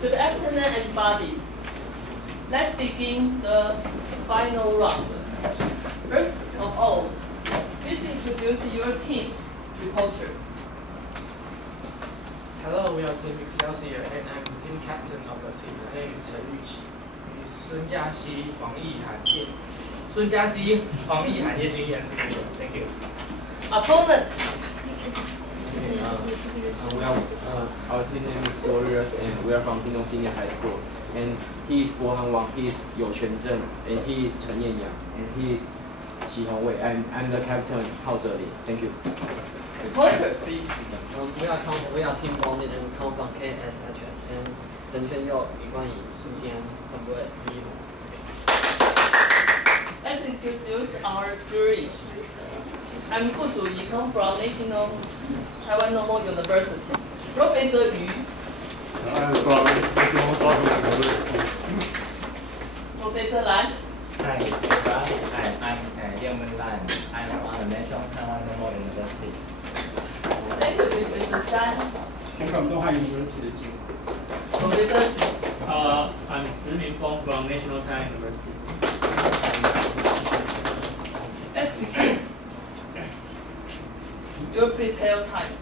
Good afternoon, everybody. Let's begin the final round. First of all, please introduce your team reporter. Hello, we are Team Excelsior, and I'm the team captain of the team. My name is Chen Yuqi. 孙嘉熙、黄奕涵叶。孙嘉熙、黄奕涵叶君彦是那个 ，Thank you. Opponent. Our team name is Warriors, and we are from Pingdong Senior High School. And he is Guo Han Wang, he is You Quan Zheng, and he is Chen Yanyan, and he is Qi Hongwei. I'm the captain, Hao Zheli. Thank you. Reporter, please. We are team bonded and we come from KSHS and 陈轩佑、李冠颖、苏天、陈博伟、李一龙。Let's introduce our jury. I'm Fu Zuyi, come from National Taiwan Normal University. Professor Yu. I'm from National Taiwan University. Professor Lan. Hi, everybody. I'm Liang Lan. I'm from National Taiwan Normal University. Thank you, Professor Zhang. I'm from Donghai University. Professor Xu. I'm Si Minfeng from National Taiwan University. Let's begin. Your prepare time.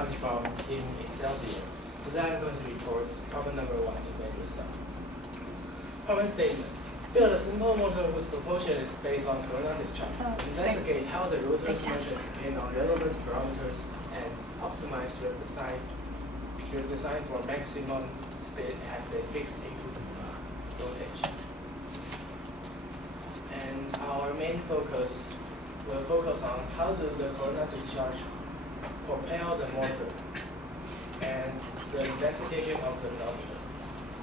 I'm from Team Excelsior. Today I'm going to report problem number 1 in major cell. Problem statement. Build a simple motor whose propulsion is based on corona discharge. Investigate how the rotor's motion depends on relevant parameters and optimize your design for maximum speed at a fixed input voltage. And our main focus will focus on how do the corona discharge propel the motor and the investigation of the parameter.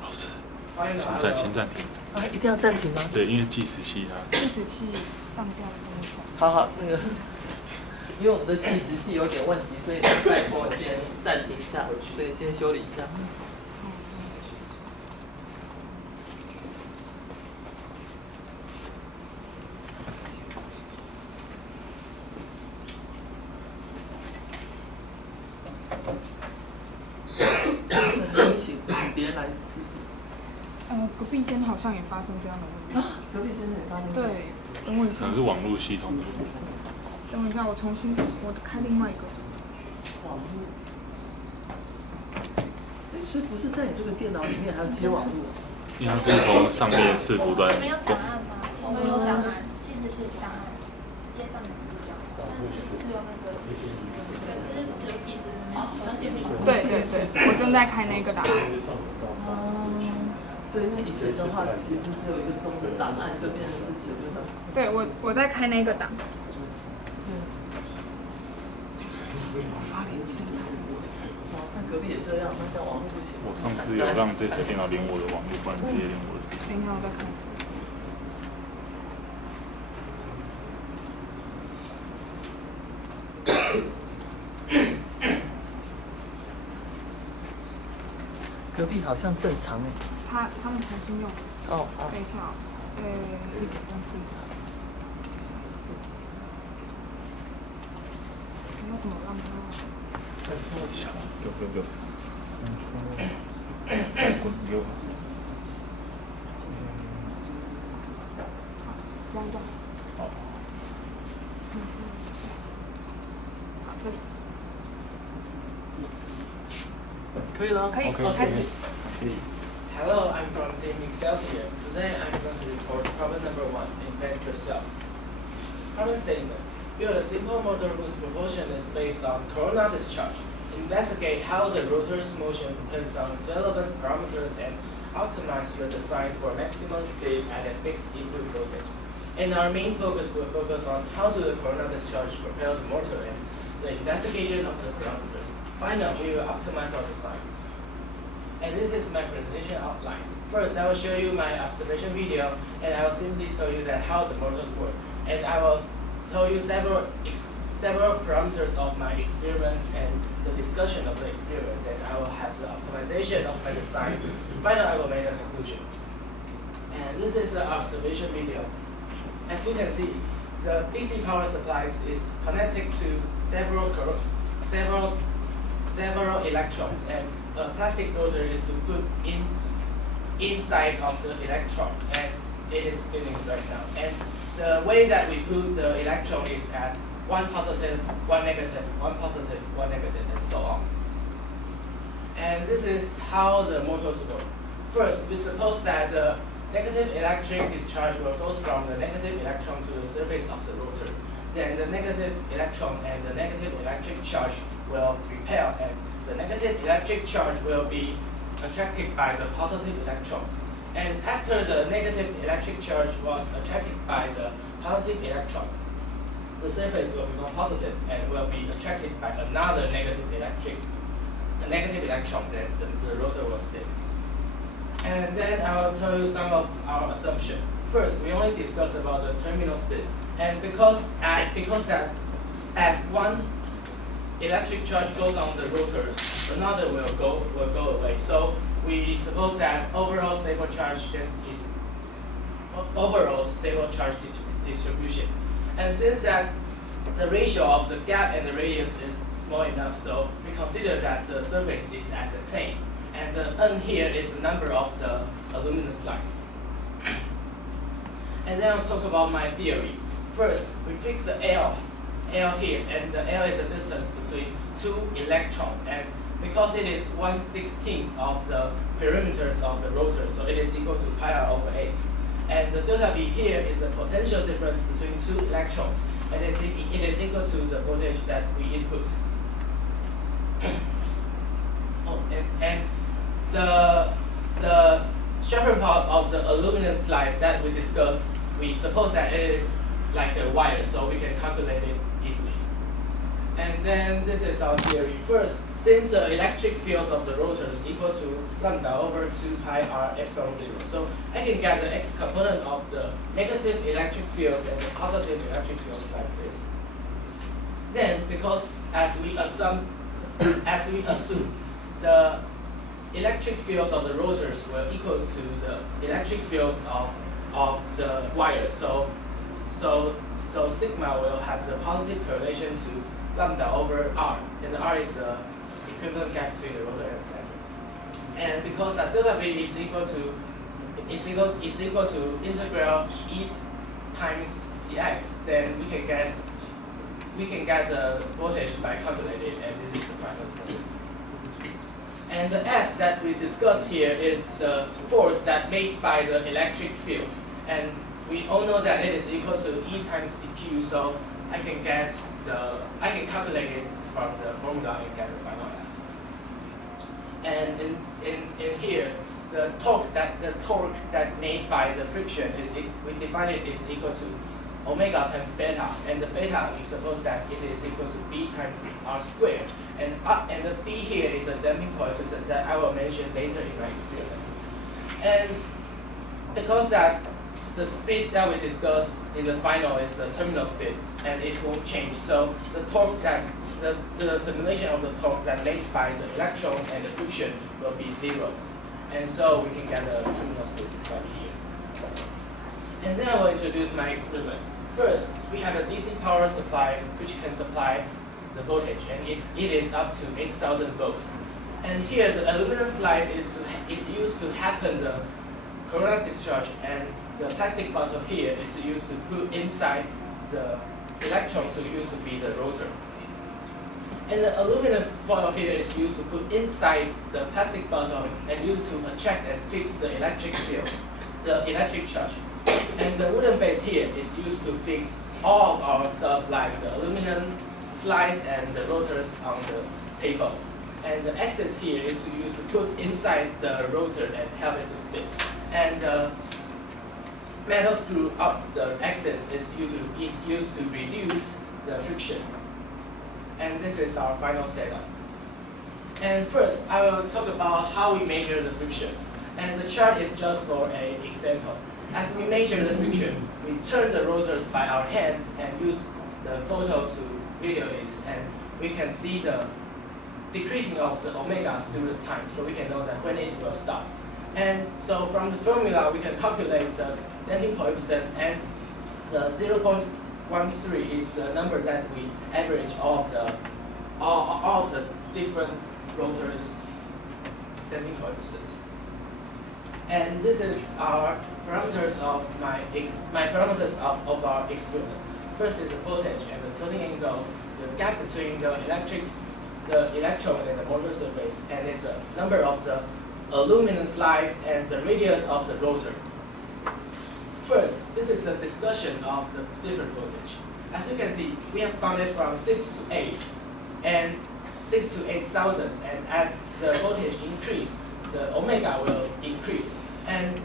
老师， Final 先暂停。啊，一定要暂停吗？对，因为计时器啊。计时器放掉了，等一下。好好，那个，因为我们的计时器有点问题，所以再迫先暂停一下，所以先修理一下。请别人来，是不是？隔壁间好像也发生这样的问题。啊，隔壁间也发生。对，等我一下。可能是网络系统的。等我一下，我重新开另外一个。网络。哎，所以不是在你这个电脑里面还要接网络？因为它是从上面视图端。你们有档案吗？我们有档案，即使是档案，直接放你们资料。但是不是有那个即时？对，这是只有即时的，没有手写笔。对，我正在开那个档案。对，因为以前的话，其实只有一个中的档案，就变成是随便的。对，我在开那个档。我发连线。哦，那隔壁也这样，那像网络不行。我上次有让这台电脑连我的网络，不然直接连我的。等一下，我再看一次。隔壁好像正常哎。他们重新用。哦。等一下，你要怎么让它？有。有。弯断。好。好，这里。可以了。可以，开始。Hello, I'm from Team Excelsior. Today I'm going to report problem number 1 in venture cell. Problem statement. Build a simple motor whose propulsion is based on corona discharge. Investigate how the rotor's motion depends on relevant parameters and optimize your design for maximum speed at a fixed input voltage. And our main focus will focus on how do the corona discharge propel the motor and the investigation of the parameters. Finally, we will optimize our design. And this is my presentation outline. First, I will show you my observation video, and I will simply tell you that how the motors work. And I will tell you several parameters of my experiments and the discussion of the experiment. Then I will have the optimization of my design. Finally, I will make a conclusion. And this is the observation video. As you can see, the DC power supply is connected to several electrons, and a plastic rotor is to put inside of the electron, and it is spinning right now. And the way that we put the electron is as 1 positive, 1 negative, 1 positive, 1 negative, and so on. And this is how the motors work. First, we suppose that the negative electric discharge will go from the negative electron to the surface of the rotor. Then the negative electron and the negative electric charge will repel, and the negative electric charge will be attracted by the positive electron. And after the negative electric charge was attracted by the positive electron, the surface will become positive and will be attracted by another negative electron, then the rotor will spin. And then I will tell you some of our assumptions. First, we only discuss about the terminal spin. And because that as one electric charge goes on the rotors, another will go away. So we suppose that overall stable charge distribution. And since that the ratio of the gap and the radius is small enough, so we consider that the surface is as a plane. And the N here is the number of the luminous line. And then I'll talk about my theory. First, we fix the L L here, and the L is the distance between two electrons, and because it is 1/16 of the perimeters of the rotor, so it is equal to pi r over 8. And the delta V here is the potential difference between two electrons, and it is equal to the voltage that we input. And the sharpened part of the aluminum slide that we discussed, we suppose that it is like a wire, so we can calculate it easily. And then this is our theory. First, since the electric fields of the rotor is equal to lambda over 2 pi r epsilon 0, so I can get the x component of the negative electric fields and the positive electric fields like this. Then, because as we assume the electric fields of the rotors will equal to the electric fields of the wire, so sigma will have the positive correlation to lambda over r, and r is the equivalent gap between the rotor and center. And because that delta V is equal to integral E times dx, then we can get the voltage by calculating it, and this is the final voltage. And the F that we discussed here is the force that made by the electric fields, and we all know that it is equal to E times dq, so I can calculate it from the formula and get the final F. And in here, the torque that made by the friction we define it is equal to omega times beta, and the beta we suppose that it is equal to B times r squared, and the B here is a damping coefficient that I will mention later in my experiment. And because that the speed that we discussed in the final is the terminal speed, and it won't change, so the torque that the simulation of the torque that made by the electron and the friction will be 0, and so we can get the terminal speed right here. And then I will introduce my experiment. First, we have a DC power supply which can supply the voltage, and it is up to 8,000 volts. And here the aluminum slide is used to happen the corona discharge, and the plastic bottle here is used to put inside the electron to use to be the rotor. And the aluminum foil here is used to put inside the plastic bottle and used to attract and fix the electric field, the electric charge. And the wooden base here is used to fix all of our stuff like the aluminum slides and the rotors on the table. And the axis here is used to put inside the rotor and help it to spin. And the metal screw up the axis is used to reduce the friction. And this is our final setup. And first, I will talk about how we measure the friction. And the chart is just for an example. As we measure the friction, we turn the rotors by our hands and use the photo to video it, and we can see the decreasing of the omegas through the time, so we can know that when it will stop. And so from the formula, we can calculate the damping coefficient, and the 0.13 is the number that we average all of the different rotors damping coefficients. And this is our parameters of of our experiment. First is the voltage and the tilting angle, the gap between the electrode and the motor surface, and it's the number of the aluminum slides and the radius of the rotor. First, this is a discussion of the different voltage. As you can see, we have bounded from 6 to 8 and 6 to 8 thousandths, and as the voltage increase, the omega will increase. And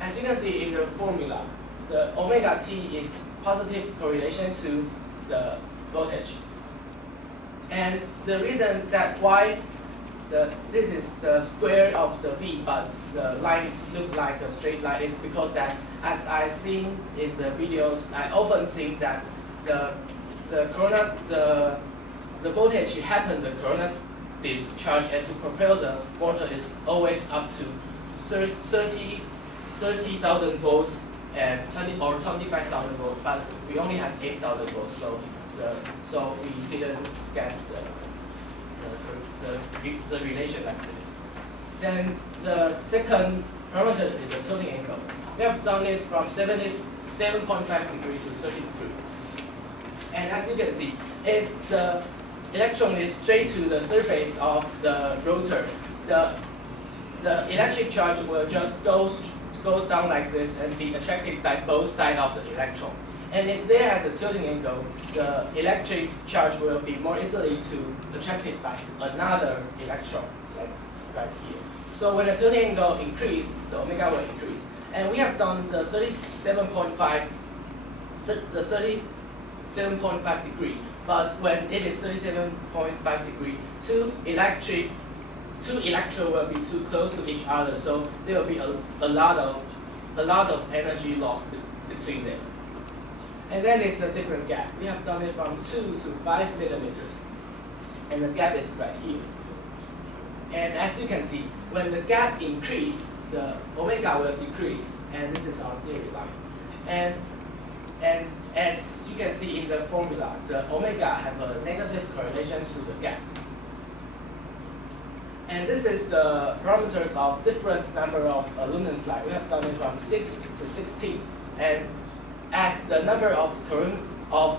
as you can see in the formula, the omega t is positive correlation to the voltage. And the reason that why this is the square of the V, but the line look like a straight line, is because that as I seen in the videos, I often see that the voltage happens the corona discharge, and to propel the motor is always up to 30,000 volts and 25,000 volts, but we only have 8,000 volts, so we didn't get the relation like this. Then the second parameter is the tilting angle. We have done it from 77.5 degrees to 30 degrees. And as you can see, if the electron is straight to the surface of the rotor, the electric charge will just go down like this and be attracted by both sides of the electron. And if there has a tilting angle, the electric charge will be more easily attracted by another electron, like right here. So when the tilting angle increases, the omega will increase. And we have done the 37.5 degree. But when it is 37.5 degree, two electrons will be too close to each other, so there will be a lot of energy loss between them. And then it's a different gap. We have done it from 2 to 5 millimeters, and the gap is right here. And as you can see, when the gap increases, the omega will decrease, and this is our theory line. And as you can see in the formula, the omega have a negative correlation to the gap. And this is the parameters of different number of aluminum slide. We have done it from 6 to 16. And as the number of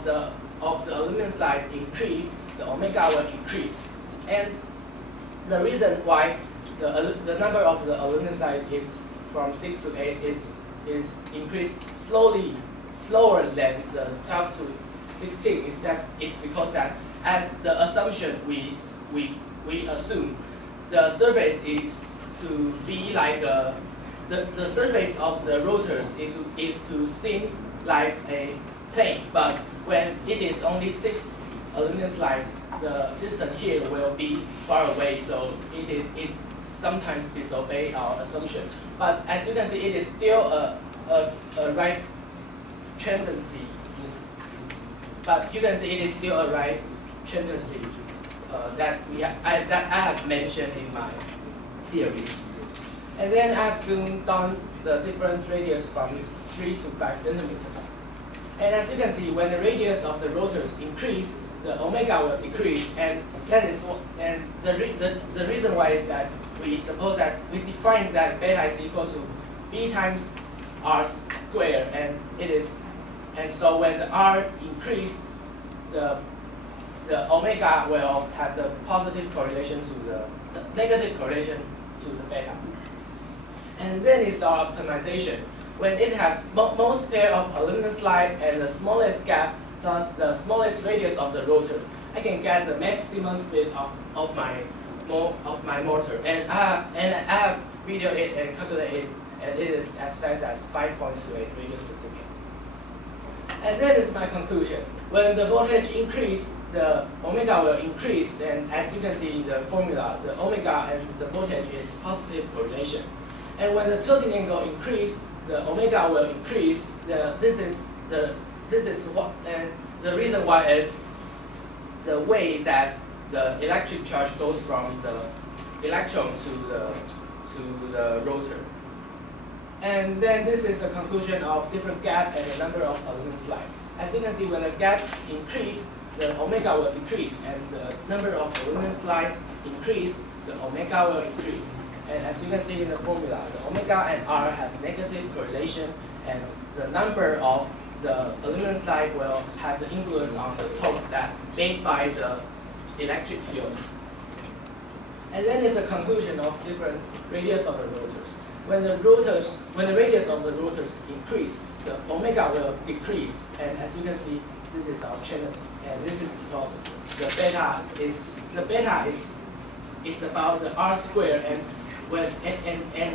the aluminum slide increase, the omega will increase. And the reason why the number of the aluminum slide is from 6 to 8 is increased slower than the 12 to 16 is because that as the assumption we assume the surface is to be like the surface of the rotors is to seem like a plane, but when it is only 6 aluminum slides, the distance here will be far away, so it sometimes disobey our assumption. But as you can see, it is still a right tendency. But you can see it is still a right tendency that I have mentioned in my theory. And then I have done the different radius from 3 to 5 centimeters. And as you can see, when the radius of the rotors increase, the omega will decrease, and that is what. And the reason why is that we suppose that we define that beta is equal to b times r squared, and it is. And so when the r increase, the omega will have the positive correlation to the negative correlation to the beta. And then is our optimization. When it has most pair of aluminum slide and the smallest gap plus the smallest radius of the rotor, I can get the maximum speed of my motor. And I have videoed it and calculated it, and it is as fast as 5.28 radius per second. And that is my conclusion. When the voltage increase, the omega will increase, and as you can see in the formula, the omega and the voltage is positive correlation. And when the tilting angle increase, the omega will increase. This is what, and the reason why is the way that the electric charge goes from the electron to the rotor. And then this is the conclusion of different gap and the number of aluminum slide. As you can see, when the gap increase, the omega will decrease, and the number of aluminum slides increase, the omega will increase. And as you can see in the formula, the omega and r have negative correlation, and the number of the aluminum slide will have the influence on the torque that made by the electric field. And then is a conclusion of different radius of the rotors. When the radius of the rotors increase, the omega will decrease. And as you can see, this is our channels, and this is because the beta is about the r squared, and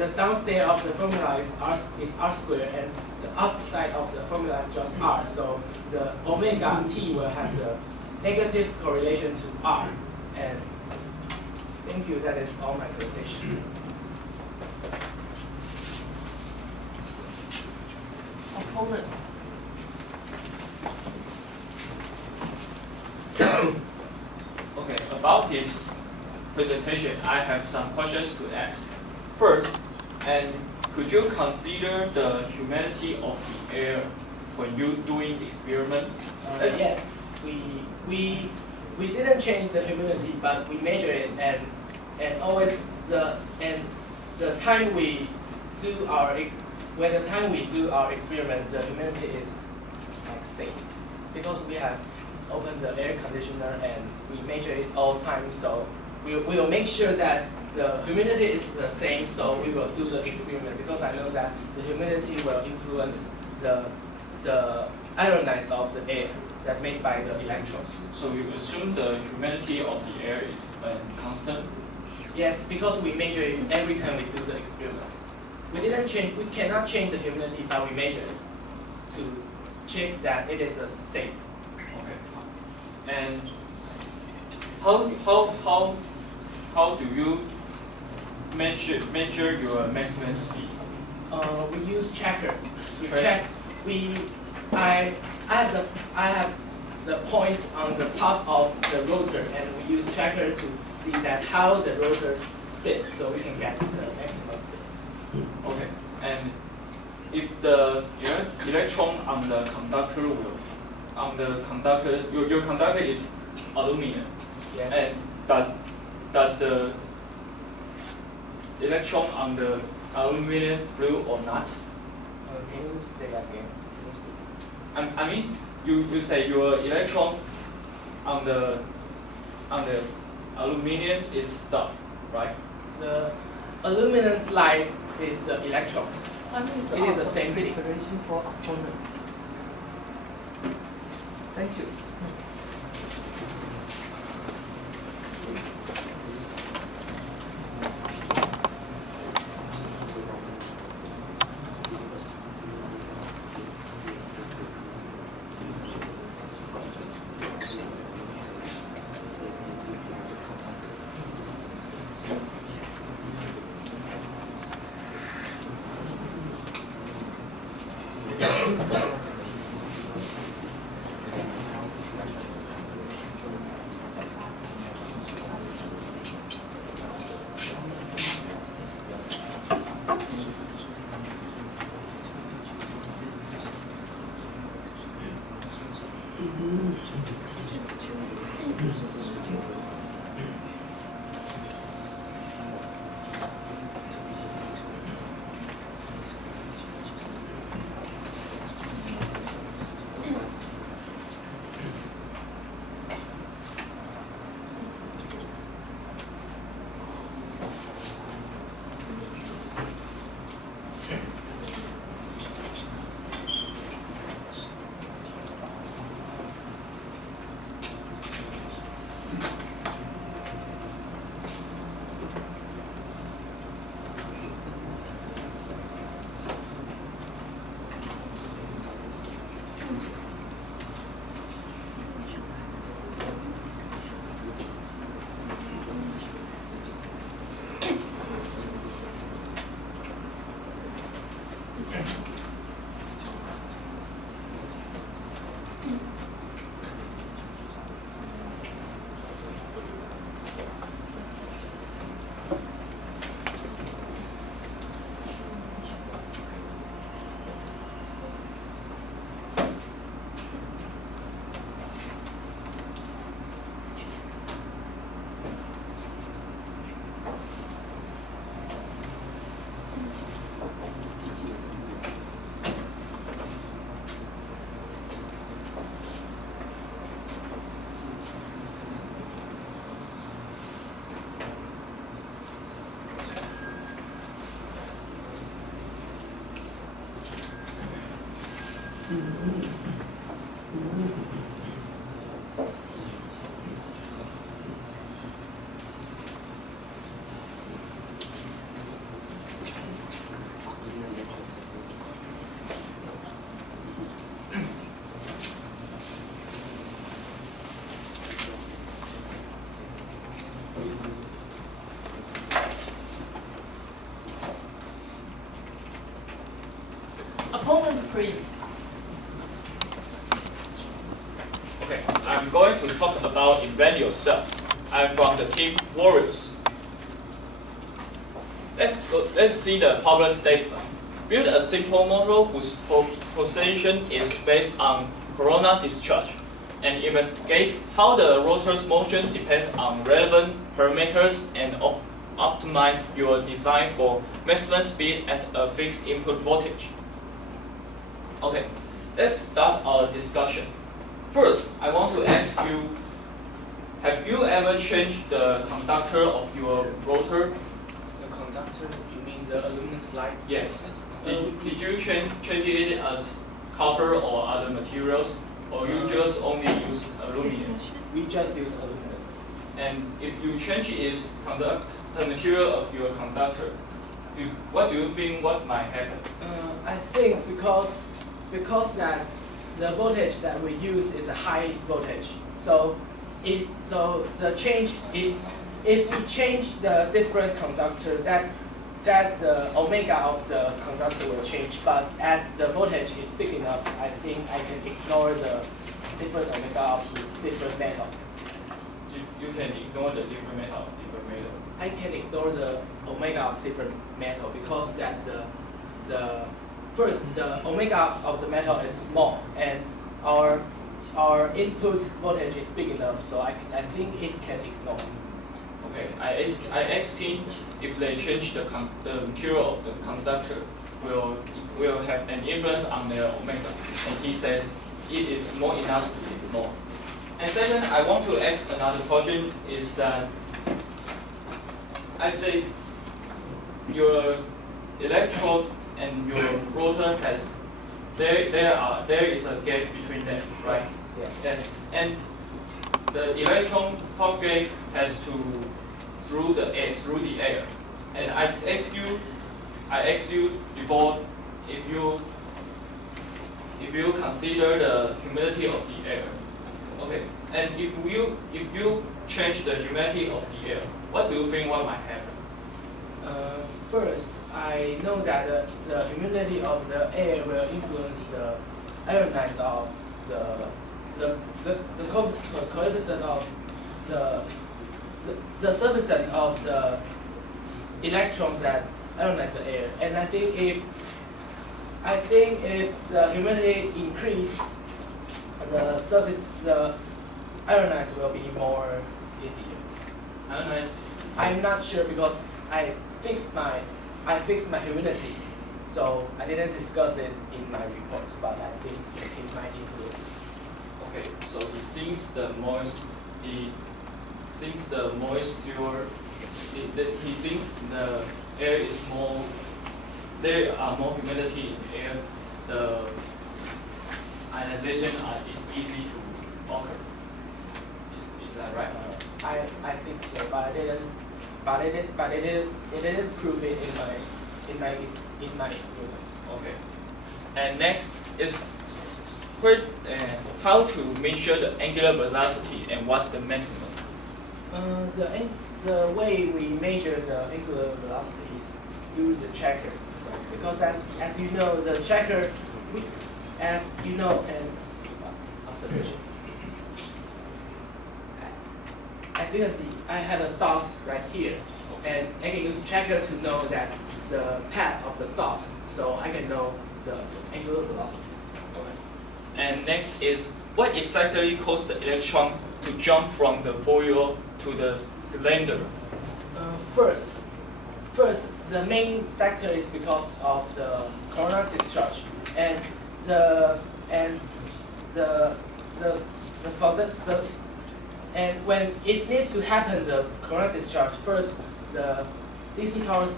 the downstairs of the formula is r squared, and the upside of the formula is just r. So the omega t will have the negative correlation to r. And thank you. That is all my presentation. Opponent. Okay, about his presentation, I have some questions to ask. First, and could you consider the humidity of the air when you doing experiment? Yes, we didn't change the humidity, but we measure it, and always the time we do our experiment, the humidity is like same, because we have open the air conditioner and we measure it all time. So we will make sure that the humidity is the same. So we will do the experiment because I know that the humidity will influence the aerodynamics of the air that made by the electrons. So you assume the humidity of the air is constant? Yes, because we measure it every time we do the experiment. We cannot change the humidity, but we measure it to check that it is safe. Okay. And how do you measure your maximum speed? We use checker to check. I have the points on the top of the rotor, and we use checker to see that how the rotors spin, so we can get the maximum speed. Okay. And if the electron on the conductor your conductor is aluminum. Yes. And does the electron on the aluminum flew or not? Can you say that again? I mean, you say your electron on the aluminum is stuck, right? The aluminum slide is the electron. It is the same thing. For opponent. Thank you. Opponent, please. Okay, I'm going to talk about invent yourself. I'm from the team Warriors. Let's see the problem statement. Build a simple motor whose position is based on corona discharge, and investigate how the rotor's motion depends on relevant parameters, and optimize your design for maximum speed at a fixed input voltage. Okay, let's start our discussion. first, I want to ask you, have you ever changed the conductor of your rotor? The conductor, you mean the aluminum slide? Yes. Did you change it as copper or other materials, or you just only use aluminum? We just use aluminum. And if you change the material of your conductor, what do you think what might happen? I think because that the voltage that we use is a high voltage, so if we change the different conductor, that the omega of the conductor will change. But as the voltage is big enough, I think I can ignore the different omega of different metal. You can ignore the different metal, different metal. I can ignore the omega of different metal because that the omega of the metal is small and our input voltage is big enough, so I think it can ignore. Okay, I asked him if they change the material of the conductor will have an influence on their omega, and he says it is small enough to ignore. And second, I want to ask another question is that I say your electrode and your rotor there is a gap between them, right? Yes. Yes. And the electron top gate has to through the air. And I asked you before if you consider the humidity of the air. Okay. And if you change the humidity of the air, what do you think what might happen? First, I know that the humidity of the air will influence the aerodynamics of the coefficient of the surface of the electrons that aerodynamize the air. And I think if the humidity increase, the aerodynamics will be more easier. Aerodynamics. I'm not sure because I fixed my humidity, so I didn't discuss it in my reports, but I think it might influence. Okay, so he thinks the air is more. There are more humidity in the air. The ionization is easy to occur. Is that right? I think so, but it didn't prove it in my experiments. Okay. And next is how to measure the angular velocity and what's the maximum? The way we measure the angular velocity is through the checker, because as you know, the checker, and observation. As you can see, I have a dot right here, and I can use checker to know that the path of the dot, so I can know the angular velocity. Okay. And next is what exactly caused the electron to jump from the foil to the cylinder? First, the main factor is because of the coronal discharge, and and when it needs to happen, the coronal discharge, first the DC power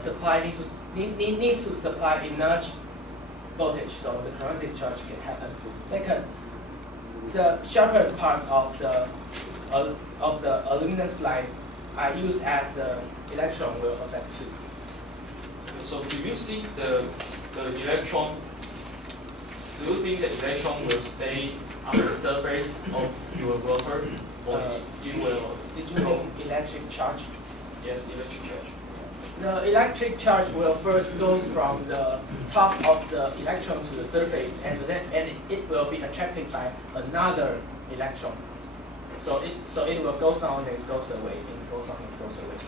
supply needs to supply enough voltage so the coronal discharge can happen. Second, the sharpened part of the aluminum slide are used as the electron will affect too. So do you see the electron? Do you think the electron will stay on the surface of your rotor, or it will? Did you mean electric charge? Yes, electric charge. The electric charge will first goes from the top of the electron to the surface, and it will be attracted by another electron. So it will go on and goes away, and goes on and goes away.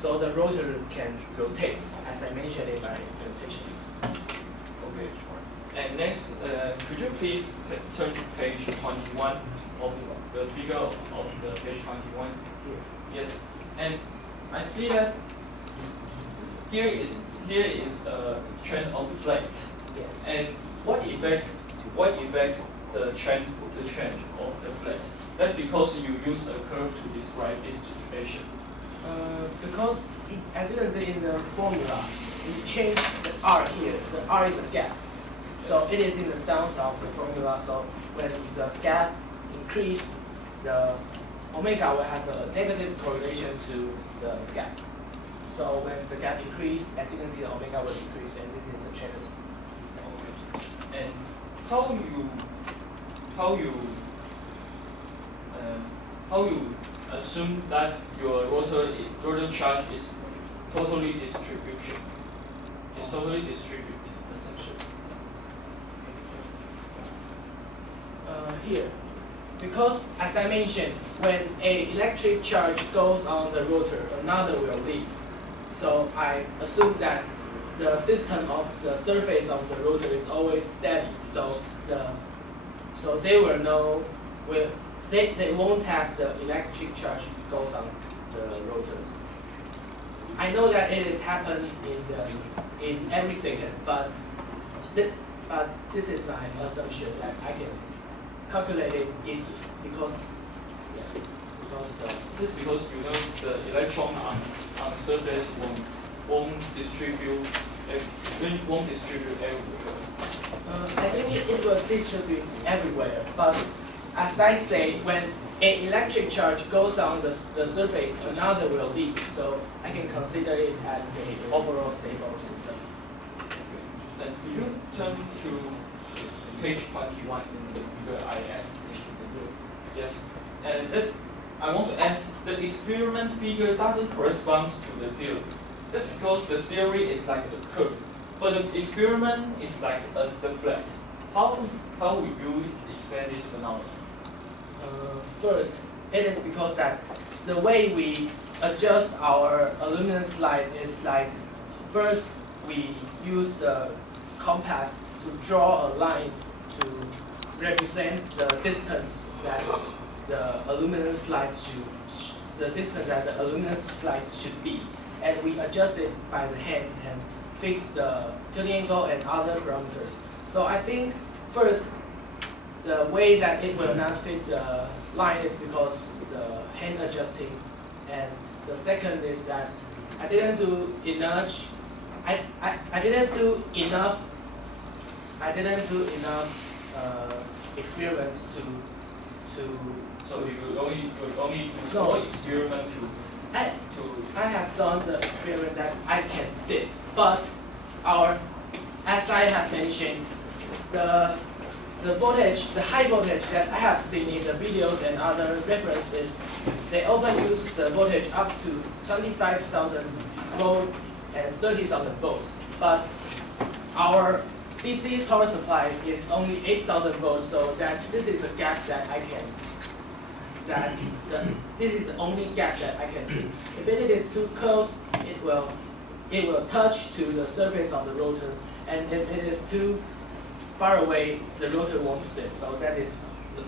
So the rotor can rotate, as I mentioned in my presentation. Okay. And next, could you please turn to page 21 of the figure of the page 21? Yes. And I see that here is a trend of plate. Yes. And what effects what affects the change of the flat? That's because you use a curve to describe this situation. Because as you can see in the formula, we change the R here. The R is a gap. So it is in the downside of the formula. So when the gap increase, the omega will have a negative correlation to the gap. So when the gap increase, as you can see, the omega will decrease, and this is a chance. Okay. And how you assume that your rotor charge is totally distributed? It's totally distributed. Here, because as I mentioned, when a electric charge goes on the rotor, another will leave. So I assume that the system of the surface of the rotor is always steady. So they will know they won't have the electric charge goes on the rotor. I know that it is happening in every second, but this is my assumption that I can calculate it easily because because you know the electron on surface won't distribute everywhere. I think it will distribute everywhere, but as I say, when an electric charge goes on the surface, another will leave. So I can consider it as the overall stable system. Then you turn to page 21 in the figure I asked. Yes, and this I want to ask, the experiment figure doesn't correspond to the theory. That's because the theory is like a curve, but the experiment is like the flat. How will you explain this phenomenon? First, it is because that the way we adjust our aluminum slide is like, first we use the compass to draw a line to represent the distance that the aluminum slides should be, and we adjust it by the hands and fix the tilting angle and other parameters. So I think first, the way that it will not fit the line is because the hand adjusting, and the second is that I didn't do enough. I didn't do enough experiments to. So you only do more experiment I have done the experiment that I can did, but as I have mentioned, the voltage, the high voltage that I have seen in the videos and other references, they often use the voltage up to 25,000 volts and 30,000 volts, but our DC power supply is only 8,000 volts, so that this is a gap that I can. This is the only gap that I can see. If it is too close, it will touch to the surface of the rotor, and if it is too far away, the rotor won't spin. So that is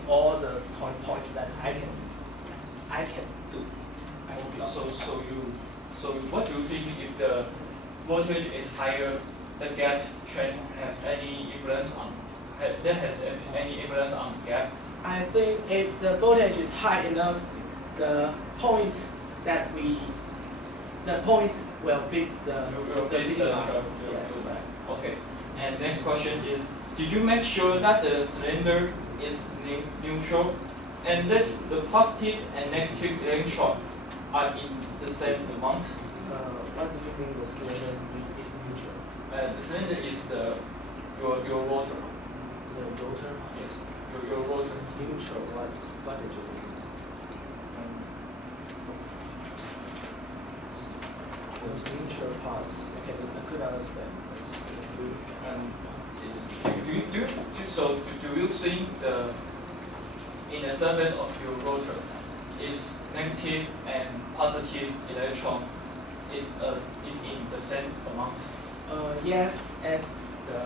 all the points that I can do. So what do you think if the voltage is higher, the gap can have any influence on? That has any influence on gap? I think if the voltage is high enough, the point will fix the yes. Okay. And next question is, did you make sure that the cylinder is neutral, and that the positive and negative electron are in the same amount? What do you mean the cylinder is neutral? The cylinder is your rotor. The rotor? Yes. Your rotor. Neutral. What did you mean? The neutral parts. Okay, I could understand. Do you think in the surface of your rotor is negative and positive electron is in the same amount? Yes, as the.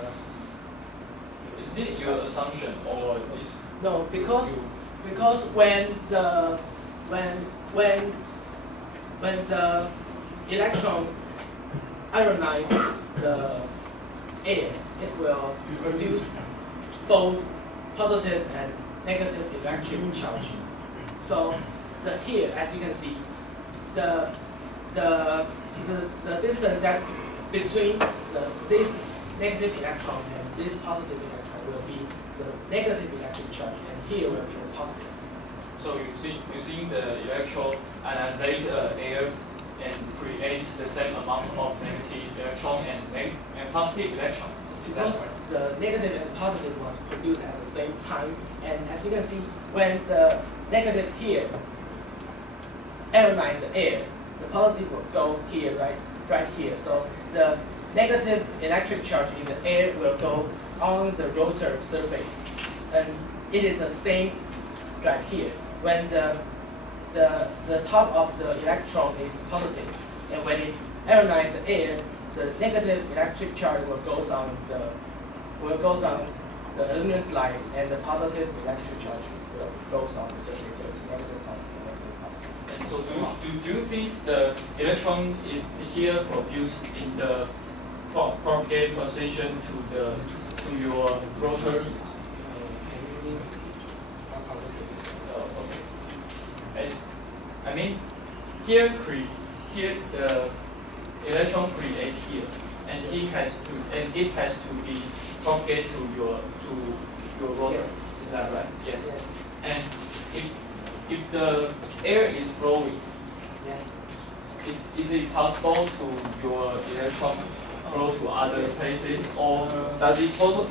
Is this your assumption or is? No, because when the electron ionize the air, it will produce both positive and negative electric charge. So here, as you can see, the distance that between this negative electron and this positive electron will be the negative electric charge, and here will be the positive. So you see the electron ionizate air and create the same amount of negative electron and positive electron. Is that Because right? the negative and positive was produced at the same time, and as you can see, when the negative here ionize the air, the positive will go here, right here. So the negative electric charge in the air will go on the rotor surface, and it is the same right here. When the top of the electron is positive, and when it ionize the air, the negative electric charge will goes on the aluminum slice, and the positive electric charge will goes on the surface. So it's negative positive. And so do you think the electron here produced in the propagate position to your rotor? Okay. I mean, here the electron create here, and it has to be propagated to your rotor. Yes. Is that right? Yes. Yes. And if the air is flowing, Yes. is it possible to your electron flow to other places, or does it totally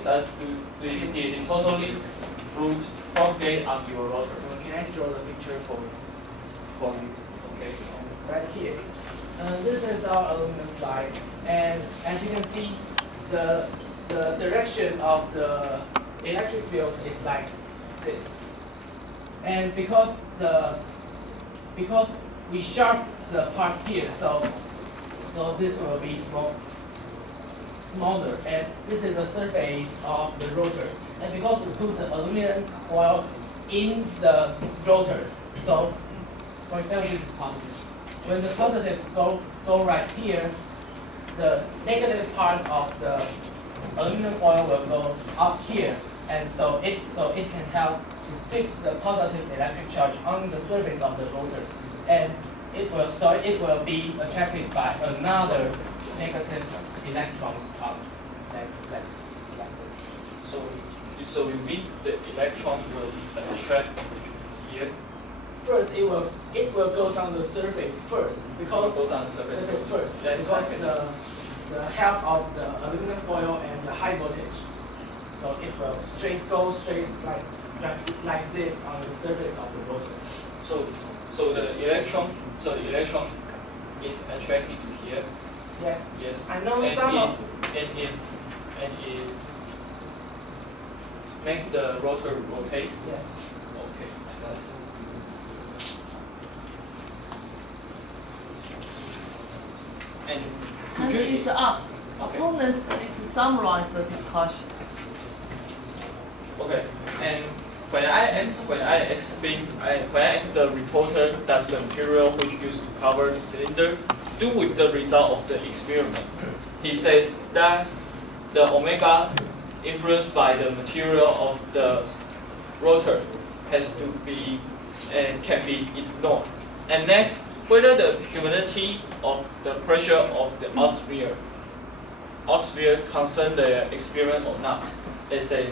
propagate on your rotor? So can I draw the picture for you? Okay. Right here. This is our aluminum slide, and as you can see, the direction of the electric field is like this. And because we sharp the part here, so this will be smaller, and this is the surface of the rotor. And because we put the aluminum foil in the rotors, so for example, this is positive. When the positive go right here, the negative part of the aluminum foil will go up here, and so it can help to fix the positive electric charge on the surface of the rotors, and it will be attracted by another negative electrons up like this. So you mean the electron will attract here? First, it will go on the surface first because Goes on the surface first That's because right. the help of the aluminum foil and the high voltage, so it will go straight like this on the surface of the rotor. So the electron is attracted to here. Yes. Yes. I know and some of it make the rotor rotate. yes. Okay, I got it. And And could you is the okay. opponent is to summarize the discussion. Okay, and when I asked the reporter, does the material which used to cover the cylinder do with the result of the experiment? He says that the omega influenced by the material of the rotor has to be and can be ignored. And next, whether the humidity of the pressure of the atmosphere concern the experiment or not. They say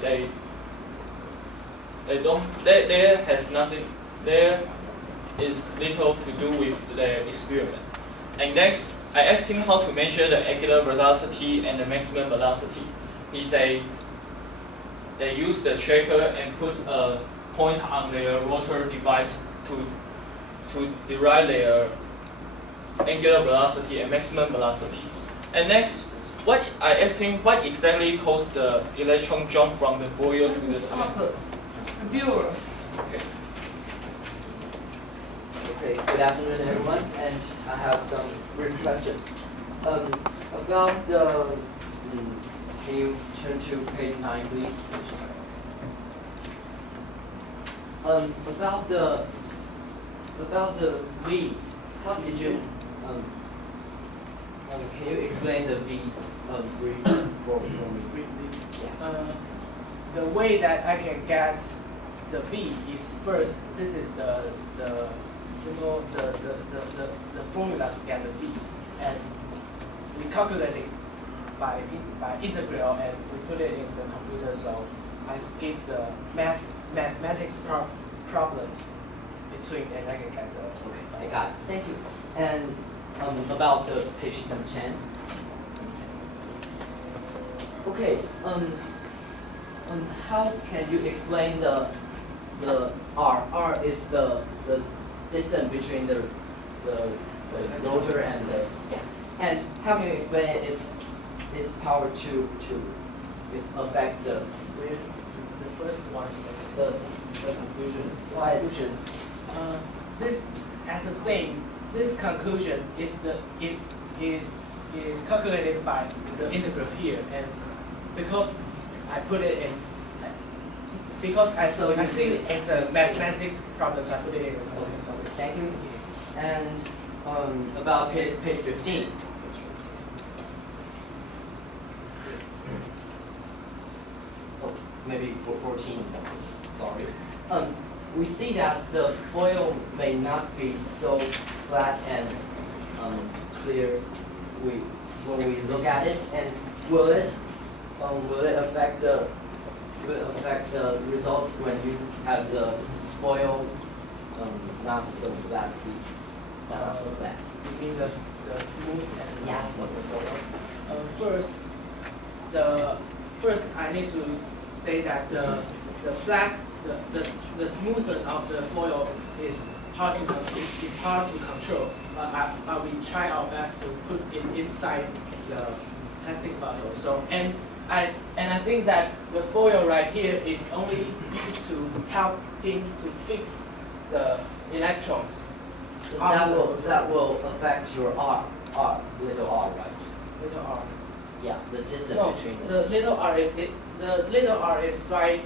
there is little to do with the experiment. And next, I asked him how to measure the angular velocity and the maximum velocity. He said they use the tracker and put a point on their rotor device to derive their angular velocity and maximum velocity. And next, I asked him what exactly caused the electron jump from the foil to the cylinder. Viewer. Okay. Okay, good afternoon everyone, and I have some brief questions. About the, can you turn to page 9 please? About the V, how did you, can you explain the V brief for me? Uh, the way that I can get the V is first, this is the formula to get the V, and we calculate it by integral, and we put it in the computer. So I skip the mathematics problems between, and I can get the. Okay, I got it. Thank you. And about the page number 10. Okay. How can you explain the R? R is the distance between the rotor and the yes. And how can you explain its power to affect the first one? The conclusion. Why is this as the same. This conclusion is calculated by the integral here, and because I put it in, because I see it as a mathematic problem, so I put it in the computer. Thank you. And about page 15. Oh, maybe 14. Sorry. We see that the foil may not be so flat and clear when we look at it, and will it affect the results when you have the foil not so flat? Not so flat. You mean the smooth and yeah. of the foil? First I need to say that the smoothness of the foil is hard to control. But we try our best to put it inside the plastic bottle. So and I think that the foil right here is only used to help him to fix the electrons. So that will affect your R, little r, right? Little r. Yeah, the distance No, between the little r is right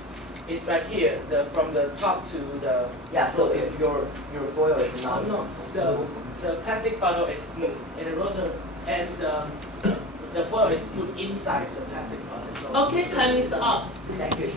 here, from the top to the. Yeah. So if your foil is not the plastic bottle is smooth, and the rotor and the foil is put inside the plastic bottle. So Okay, time is up. Thank you.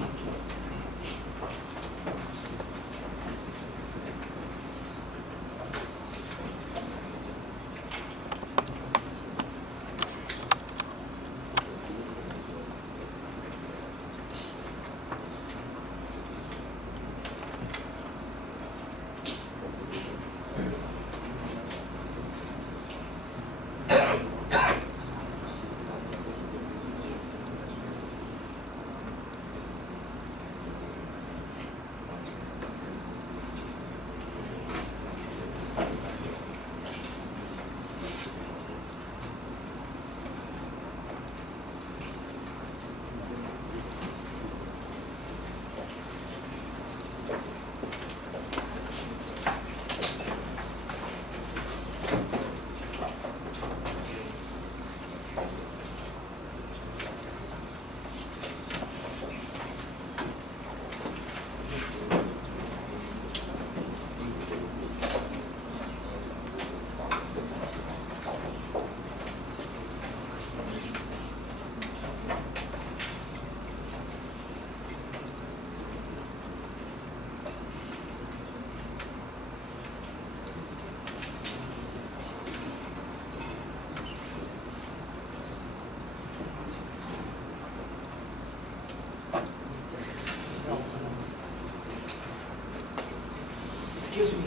Excuse me.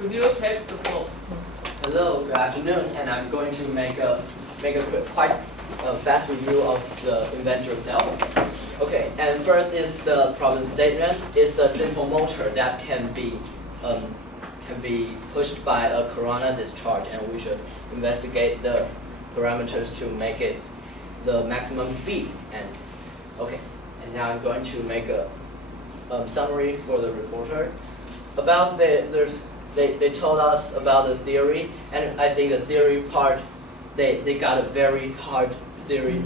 Review takes the floor. Hello, good afternoon, and I'm going to make a quite fast review of the inventor itself. Okay, and first is the problem statement. It's a simple motor that can be pushed by a corona discharge, and we should investigate the parameters to make it the maximum speed. And okay, and now I'm going to make a summary for the reporter. about they told us about the theory, and I think the theory part, they got a very hard theory,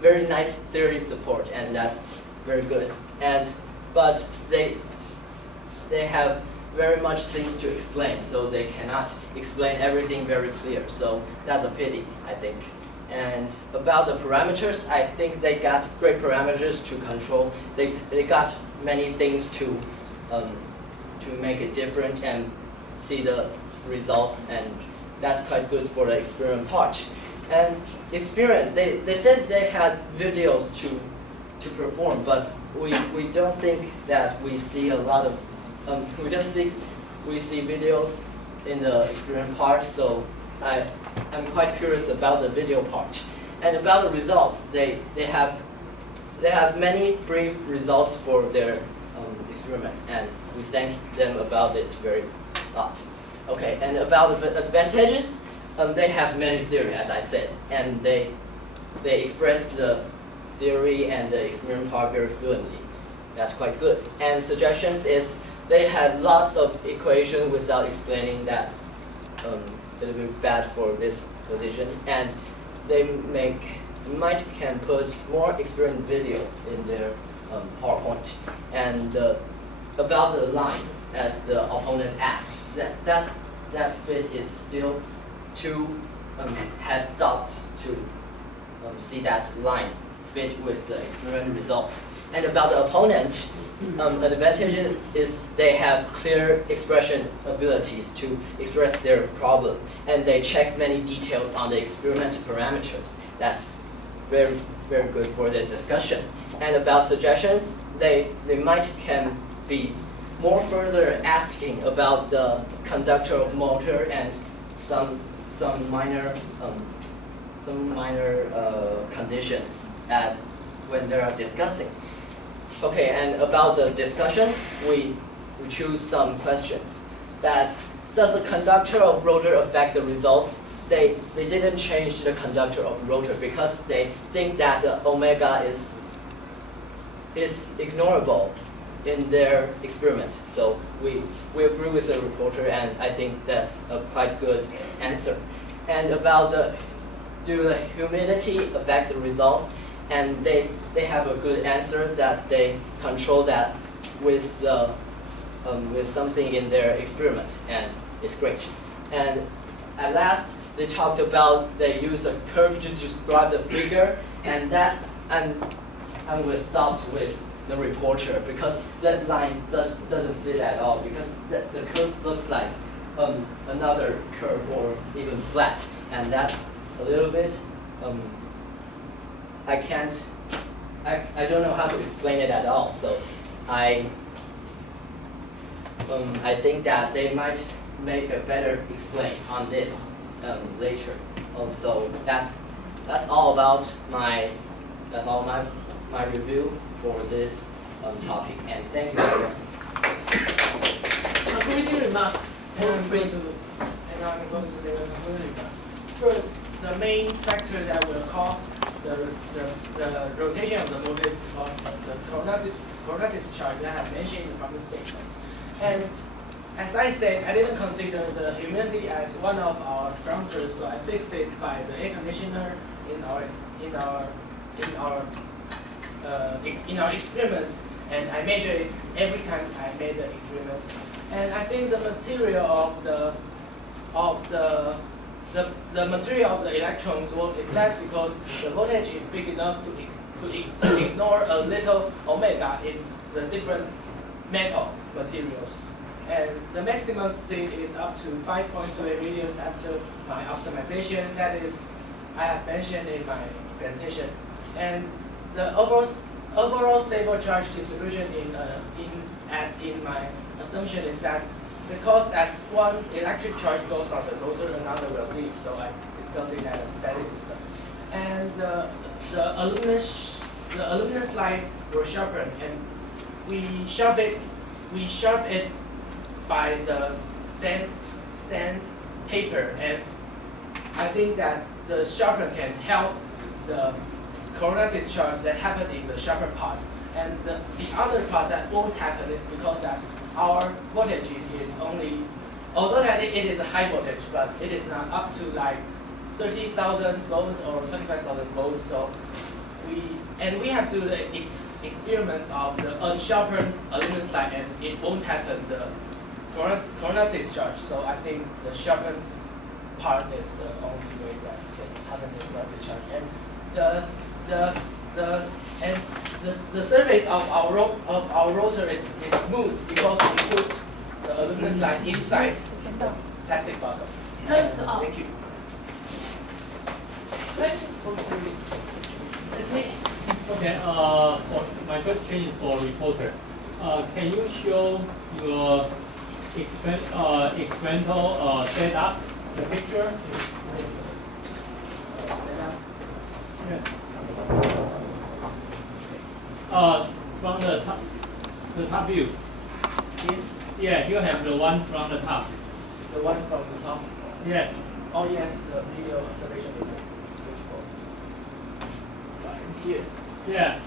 very nice theory support, and that's very good. But they have very much things to explain, so they cannot explain everything very clear. So that's a pity, I think. And about the parameters, I think they got great parameters to control. They got many things to make it different and see the results, and that's quite good for the experiment part. And experiment, they said they had videos to perform, but we don't think that we see a lot of we don't think we see videos in the experiment part. So I'm quite curious about the video part. And about the results, they have many brief results for their experiment, and we thank them about this very lot. Okay, and about the advantages, they have many theory, as I said, and they express the theory and the experiment part very fluently. That's quite good. And suggestions is they had lots of equations without explaining. That's a little bit bad for this position, and they might can put more experiment video in their PowerPoint. And about the line, as the opponent asked, that fit is still too has stopped to see that line fit with the experiment results. And about the opponent, advantage is they have clear expression abilities to express their problem, and they check many details on the experiment parameters. That's very, very good for the discussion. And about suggestions, they might can be more further asking about the conductor of motor and some minor conditions when they are discussing. Okay, and about the discussion, we choose some questions. That does the conductor of rotor affect the results? They didn't change the conductor of rotor because they think that the omega is ignorable in their experiment. So we agree with the reporter, and I think that's a quite good answer. And about do the humidity affect the results? And they have a good answer that they control that with something in their experiment, and it's great. And at last, they talked about they use a curve to describe the figure, and that I'm going to stop with the reporter because that line doesn't fit at all, because the curve looks like another curve or even flat, and that's a little bit I don't know how to explain it at all. So I think that they might make a better explain on this later. So that's all about my review for this topic, and thank you everyone. Conclusion remark, and I'm going to the conclusion remark. First, the main factor that will cause the rotation of the motor is because of the corona discharge that I have mentioned in the previous statement. And as I said, I didn't consider the humidity as one of our parameters, so I fixed it by the air conditioner in our experiments, and I measure it every time I made the experiments. And I think the material the material of the electrons will reflect because the voltage is big enough to ignore a little omega in the different metal materials. And the maximum speed is up to 5.3 meters after my optimization. That is, I have mentioned in my presentation. And the overall stable charge distribution in my assumption is that because as one electric charge goes on the rotor, another will leave. So I discuss it as a steady system. And the aluminum slide were sharpened, and we sharp it by the sandpaper, and I think that the sharpen can help the corona discharge that happened in the sharpened parts. And the other part that won't happen is because that our voltage is only, although that it is a high voltage, but it is not up to like 30,000 volts or 25,000 volts. So we have to do the experiment of the unsharpened aluminum slide, and it won't happen the corona discharge. So I think the sharpened part is the only way that can happen the corona discharge. And the surface of our rotor is smooth because we put the aluminum slide inside the plastic bottle. Thank you. Questions for Terry? Okay. Okay, my question is for reporter. Can you show your experimental setup, the picture? Setup. Yes. From the top view. Yeah, you have the one from the top. The one from the top. Yes. Oh yes, the video observation video. Here. Yeah.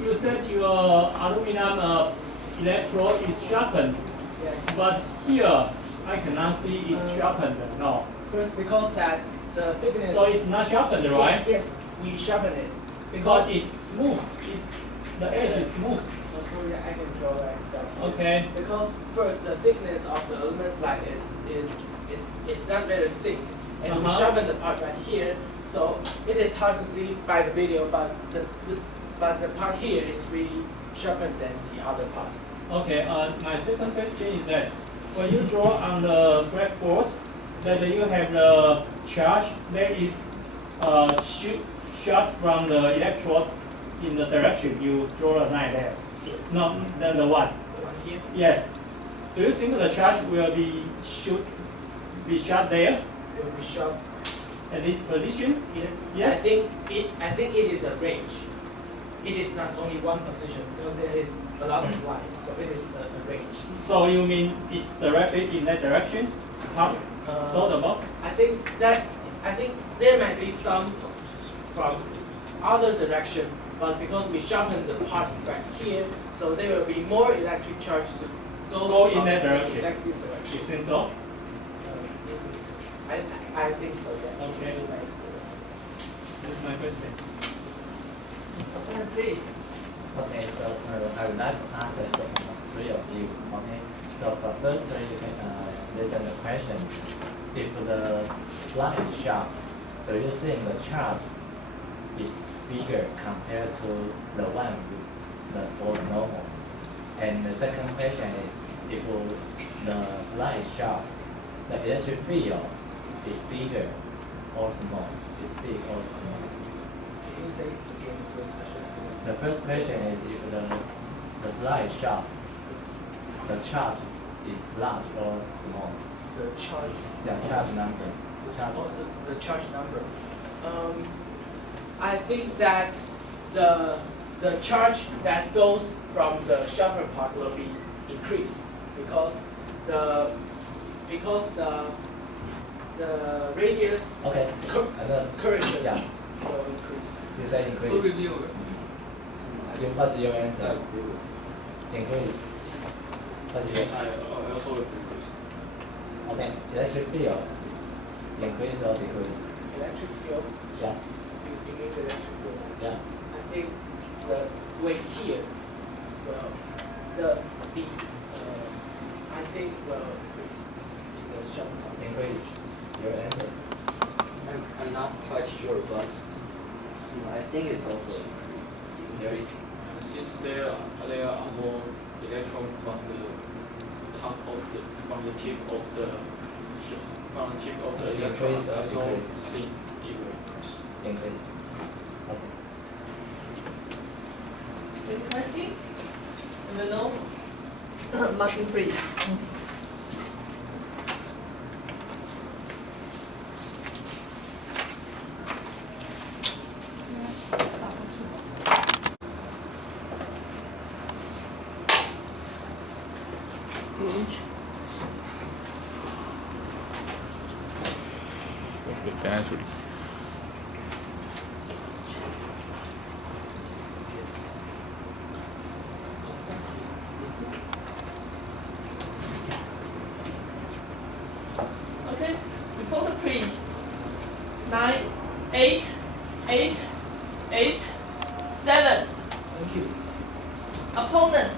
You said your aluminum electrode is sharpened, Yes. but here I cannot see it's sharpened. No. First, because that the thickness. So it's not sharpened, right? Yes, we sharpen it Because it's smooth. The edge is smooth. Sorry, I can draw like that. Okay. Because first, the thickness of the aluminum slide is not very thick, and we sharpen the part right here, so it is hard to see by the video, but the part here is really sharpened than the other part. Okay. My second question is that when you draw on the blackboard, that you have the charge that is shot from the electrode in the direction you draw a line there. Not the one. The one here. Yes. Do you think the charge will be shot there It will be shot at this position? here. Yes. I think it is a range. It is not only one position because there is a lot of line, so it is a range. So you mean it's directly in that direction? How? Sort of. I think there might be some from other direction, but because we sharpen the part right here, so there will be more electric charge to Go in from that direction. Like this direction. You think so? I think so, yes. Okay. That's my question. Please. Okay, so I would like to ask a question of three of you. Okay, so for first you can listen the question. If the slide is sharp, do you think the charge is bigger compared to the one with the or normal? And the second question is, if the slide is sharp, the electric field is bigger or small? Is big or small? Can you say again the first question? The first question is if the slide is sharp, the charge is large or small? The charge. Yeah, charge number. Charge. The charge number. I think that the charge that goes from the sharper part will be increased because the radius Okay. current Yeah. will increase. You say increase. What's your answer? Increase. What's your? I also will increase. Okay. Electric field. Increase or decrease? Electric field. Yeah. You mean the electric field? Yeah. I think the way here, I think will increase the sharper part. Increase. Your answer. I'm not quite sure, but I think it's also increased. Since there are more electrons from the top of the tip of the electron, Increase or I also decrease? see it will increase. Increase. Okay. Any question? No? Martin, please.对，等下处理。9, 8, 8, 8, 7. Thank you. Opponent.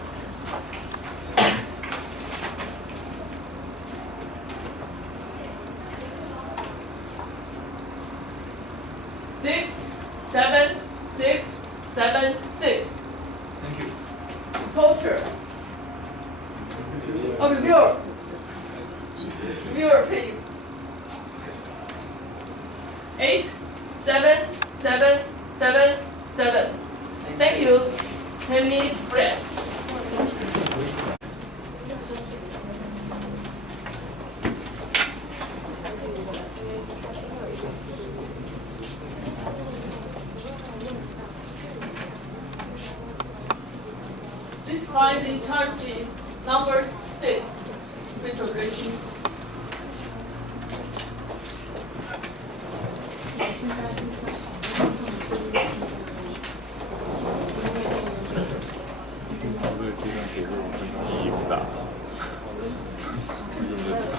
Six, 7, 6, 7, 6. Thank you. Reporter. Oh, reviewer. Reviewer, please. 8, 7, 7, 7, 7. Thank you. 10 minutes break. This client in charge is number 6, retrogression.到这个阶段写这种文章意义不大，有人知道。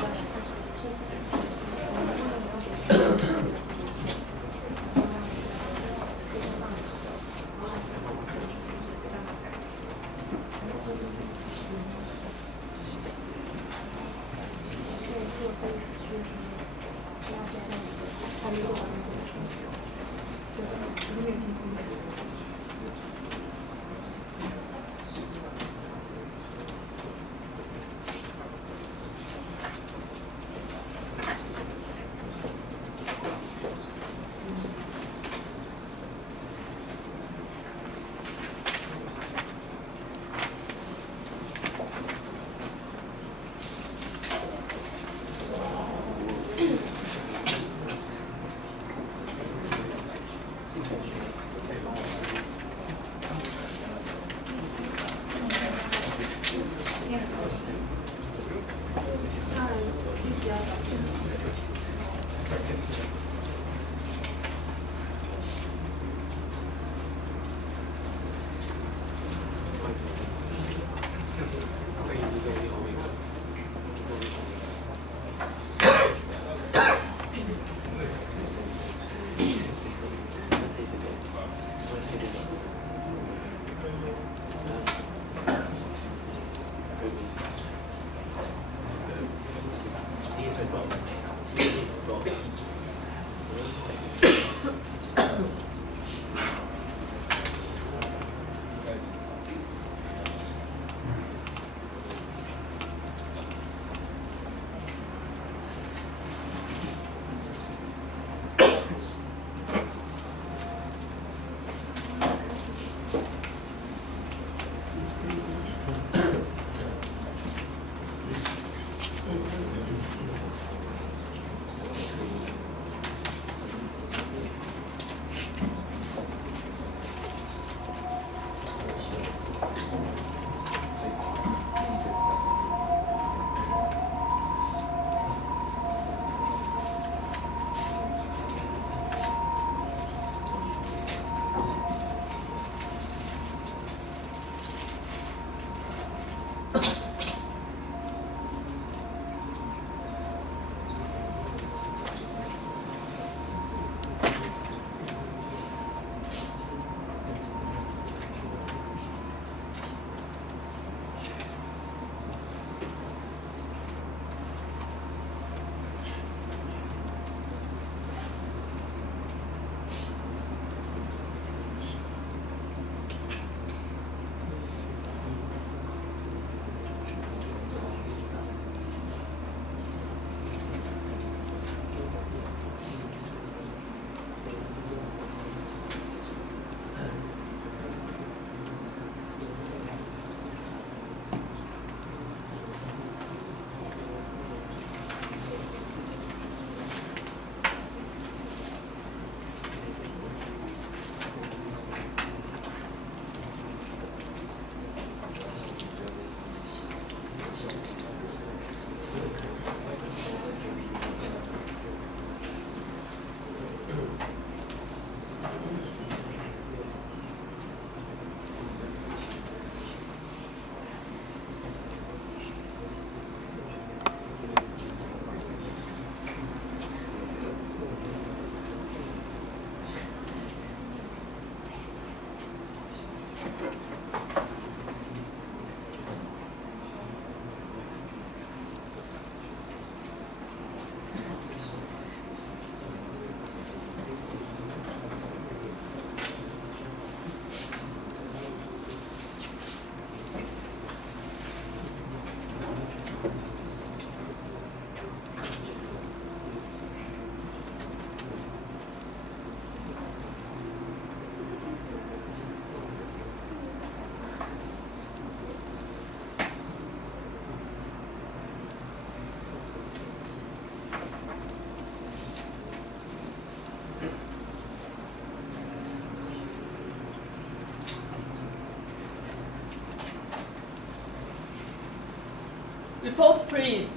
Report, please.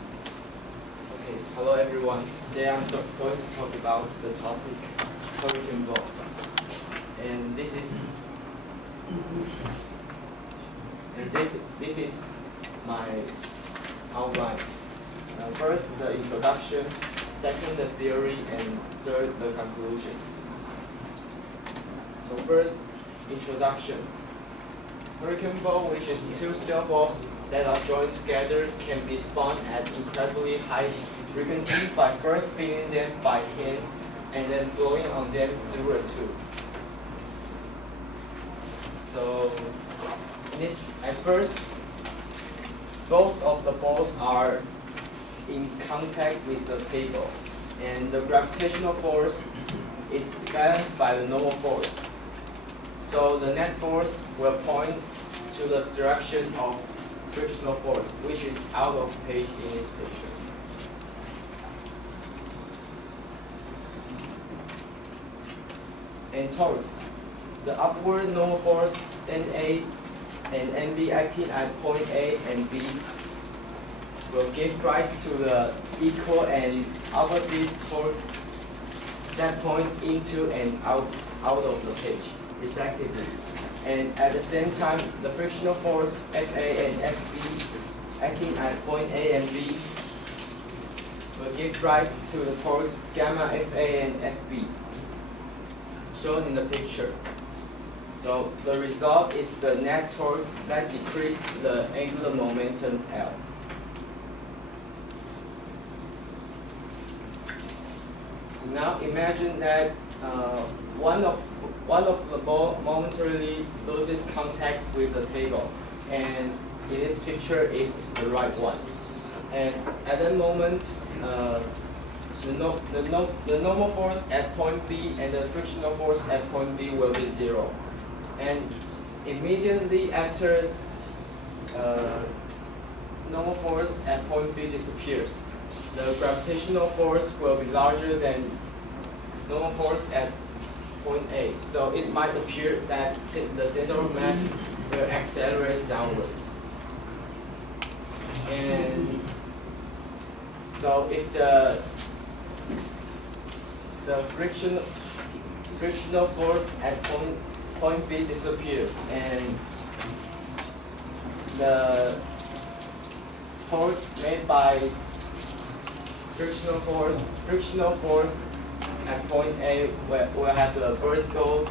Okay, hello everyone. Today I'm going to talk about the topic hurricane ball. And this is my outline. First, the introduction. Second, the theory, and third, the conclusion. So first, introduction. Hurricane ball, which is two steel balls that are joined together, can be spun at incredibly high frequency by first spinning them by hand and then blowing on them through a tube. So at first, both of the balls are in contact with the table, and the gravitational force is balanced by the normal force. So the net force will point to the direction of frictional force, which is out of page in this picture. And torques, the upward normal force NA and NB acting at point A and B will give rise to the equal and opposite torques that point into and out of the page, respectively. And at the same time, the frictional force FA and FB acting at point A and B will give rise to the torques gamma FA and FB, shown in the picture. So the result is the net torque that decreases the angular momentum L. So now imagine that one of the ball momentarily loses contact with the table, and in this picture is the right one. And at that moment, the normal force at point B and the frictional force at point B will be 0. And immediately after normal force at point B disappears, the gravitational force will be larger than normal force at point A. So it might appear that the center of mass will accelerate downwards. And so if the frictional force at point B disappears and the torques made by frictional force at point A will have a vertical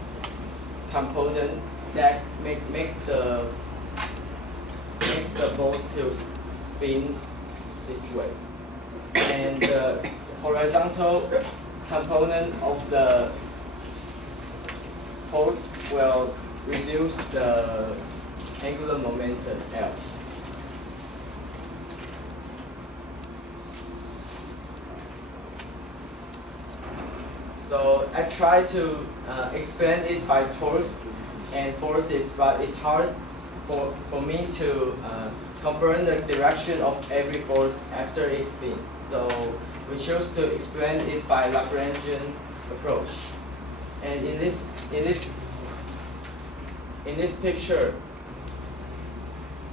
component that makes the balls to spin this way, and the horizontal component of the torques will reduce the angular momentum L. So I try to explain it by torques and forces, but it's hard for me to confirm the direction of every force after it spins. So we chose to explain it by Lagrangian approach. And in this picture,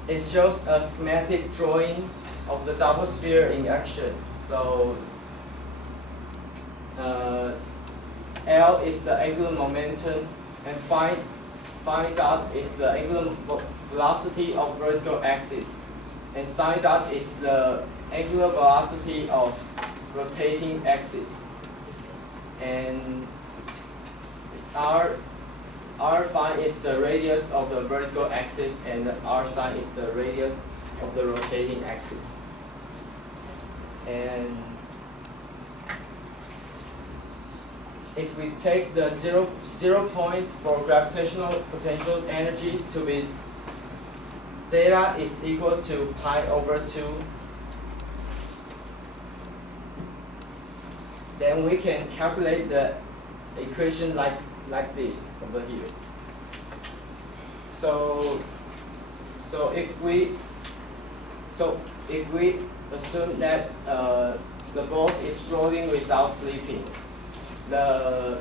it shows a schematic drawing of the double sphere in action. So L is the angular momentum, and phi dot is the angular velocity of vertical axis, and psi dot is the angular velocity of rotating axis. And R phi is the radius of the vertical axis, and R psi is the radius of the rotating axis. And if we take the zero point for gravitational potential energy to be theta is equal to pi over 2, then we can calculate the equation like this over here. So if we assume that the ball is rolling without slipping, the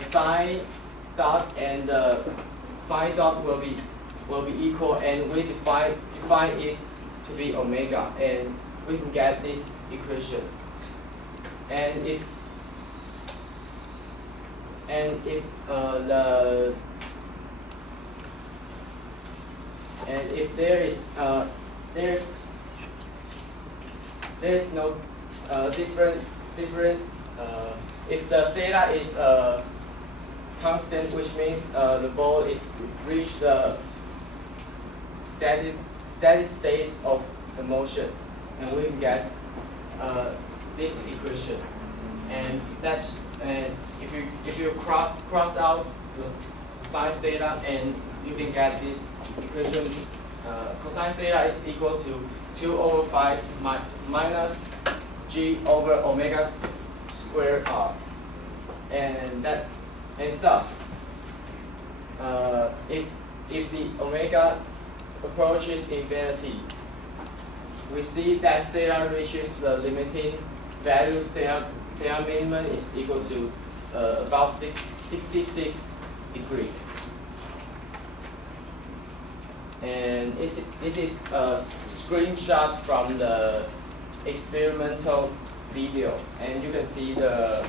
psi dot and the phi dot will be equal, and we define it to be omega, and we can get this equation. And if there is there's no different if the theta is constant, which means the ball is reach the steady state of the motion, and we can get this equation. And if you cross out the sine theta, and you can get this equation. Cosine theta is equal to 2/5 minus g over omega squared r, and thus if the omega approaches infinity, we see that theta reaches the limiting value. Theta minimum is equal to about 66 degrees. And this is a screenshot from the experimental video, and you can see the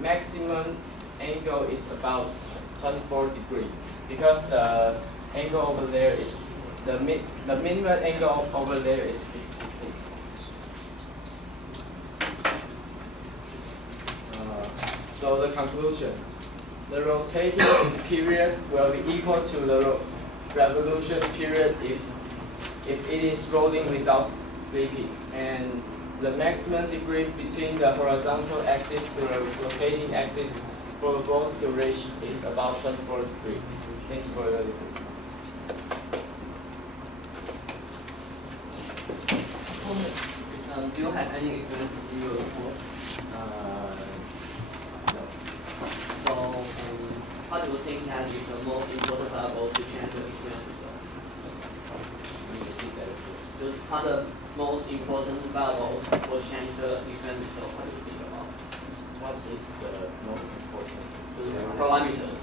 maximum angle is about 24 degrees, because the angle over there is the minimum angle over there is 66. So the conclusion: the rotating period will be equal to the revolution period if it is rolling without slipping, and the maximum degree between the horizontal axis to the rotating axis for both duration is about 24 degrees. Thanks for your listening. Do you have any experience in your course? No. So, how do you think that is the most important variable to change the experience results? Just how the most important variables for change the experience result? What do you think about? What is the most important? Parameters.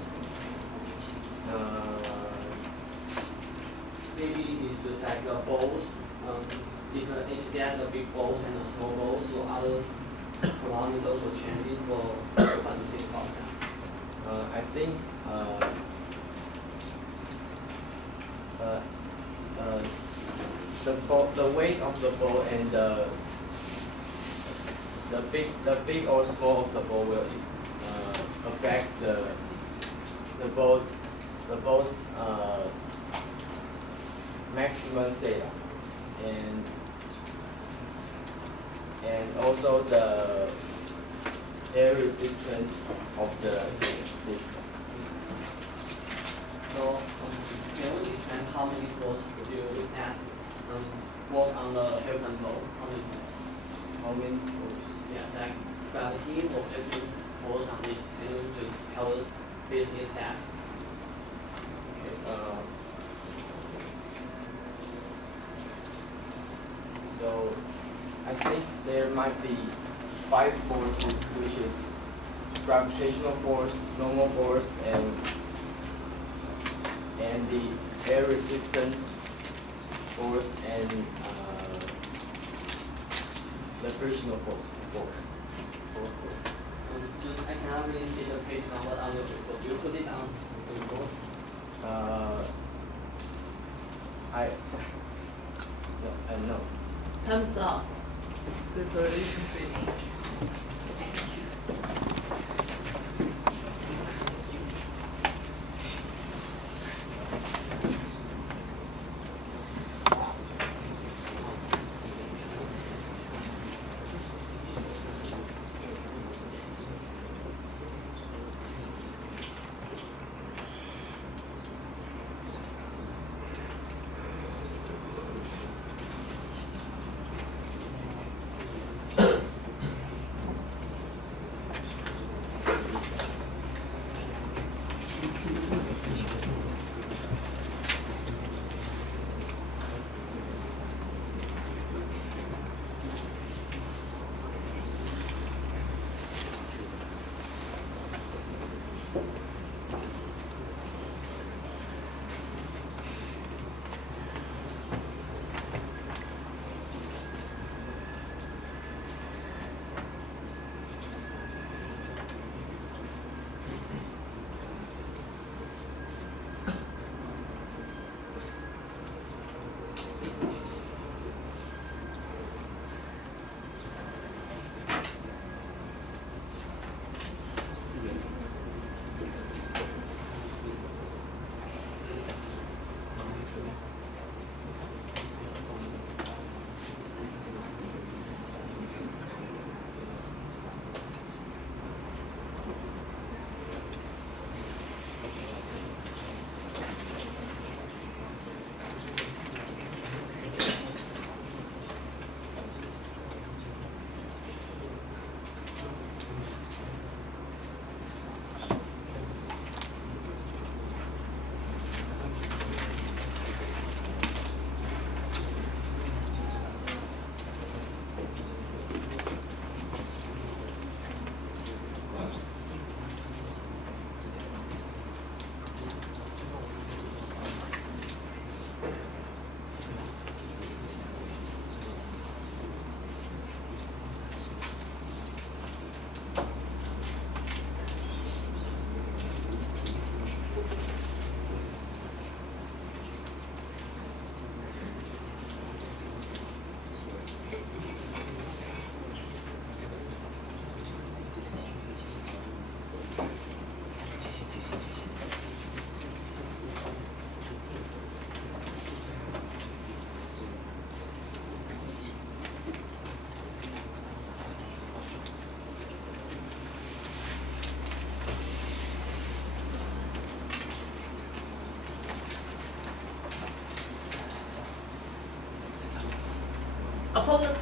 Maybe it's just like balls. Instead of big balls and small balls, or other parameters will change it, or what do you think about that? I think the weight of the ball and the big or small of the ball will affect the ball's maximum theta, and also the air resistance of the system. So, can we explain how many forces would you add work on the airplane ball? How many forces? How many forces? Yeah, like gravity or electric force on this. Can you just tell us this is that? Okay. So I think there might be 5 forces, which is gravitational force, normal force, and the air resistance force, and the frictional force. Four forces. Just I cannot really see the page number on the report. Do you put it on the report? No. Time's up. Preparation, please.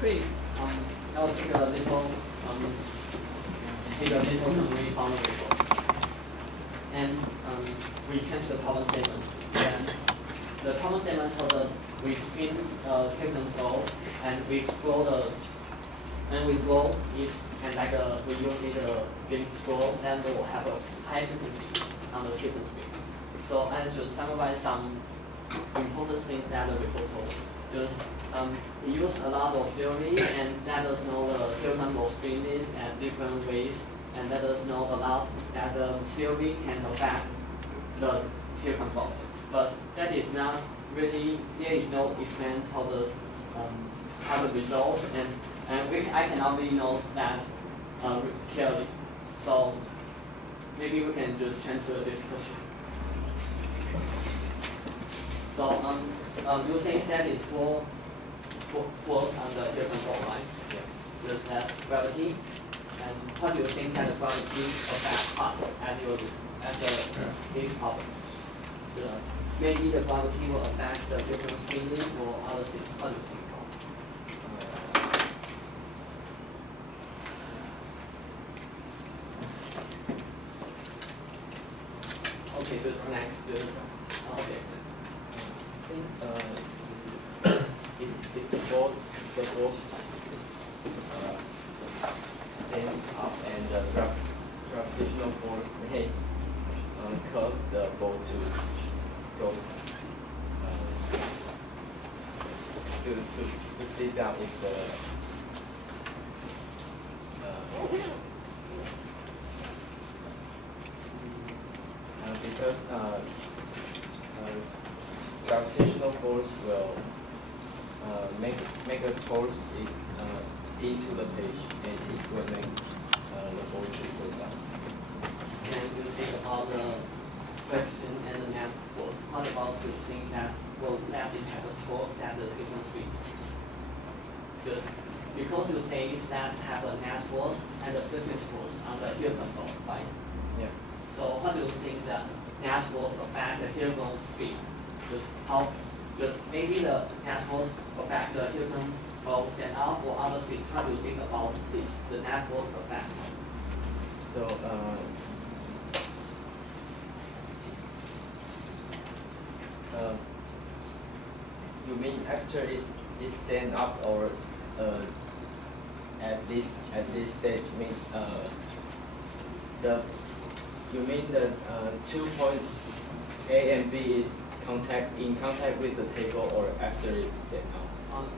please. I'll take a little summary from the report. And we change the problem statement. And the problem statement tells us we spin Hilton flow and we flow it, and like we use it big scroll, then we will have a high frequency on the Hilton spin. So I should summarize some important things that the report told us. Just we use a lot of theory and let us know the Hilton will spin it at different ways, and let us know a lot that the theory can affect the Hilton flow. But that is not really, there is no experiment told us how the results, and I cannot really know that clearly. So maybe we can just change the discussion. So you think that is force on the Hilton flow, right? Yeah. Just that gravity. And what do you think that the gravity affects us at these problems? Maybe the gravity will affect the different spinning or other things. What do you think? Okay, just next, just objects. If the ball stands up and the gravitational force may cause the ball to go to sit down if the because gravitational force will make a force is into the page, and it will make the ball to go down. And you think about the friction and the net force. What about the thing that will let it have a torque that the different speed? Just because you say that have a net force and a friction force on the Hilton flow, right? Yeah. So how do you think that net force affect the Hilton speed? Just maybe the net force affect the Hilton flow stand up or other things. How do you think about this? The net force effect. So you mean after it stand up, or at this stage mean you mean the 2 point A and B is in contact with the table, or after it stand up?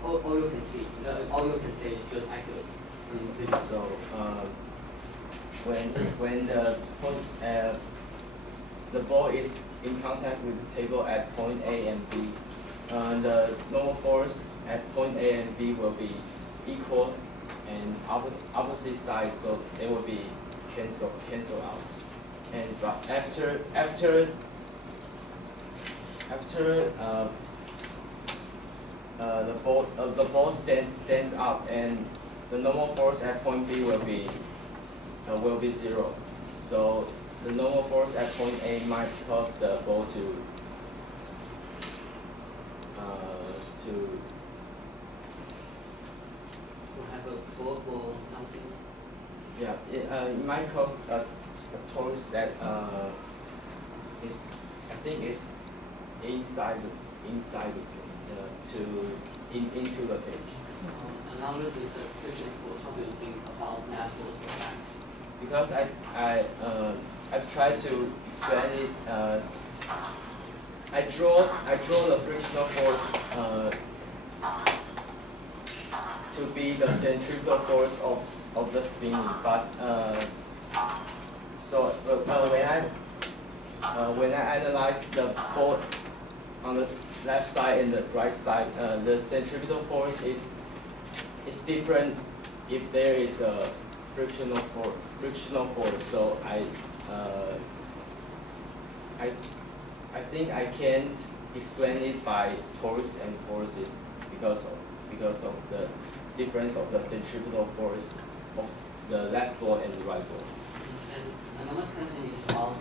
All you can see, all you can say is just accuracy. So when the ball is in contact with the table at point A and B, the normal force at point A and B will be equal and opposite sides, so they will be cancel out. And but after the ball stand up, and the normal force at point B will be 0. So the normal force at point A might cause the ball to have a torque or something. Yeah, it might cause a torque that is, I think, is inside into the page. Another is the friction force. How do you think about net force effect? Because I've tried to explain it. I draw the frictional force to be the centrifugal force of the spinning, but so when I analyze the ball on the left side and the right side, the centrifugal force is different if there is a frictional force. So I think I can't explain it by torques and forces because of the difference of the centrifugal force of the left ball and the right ball. And another question is about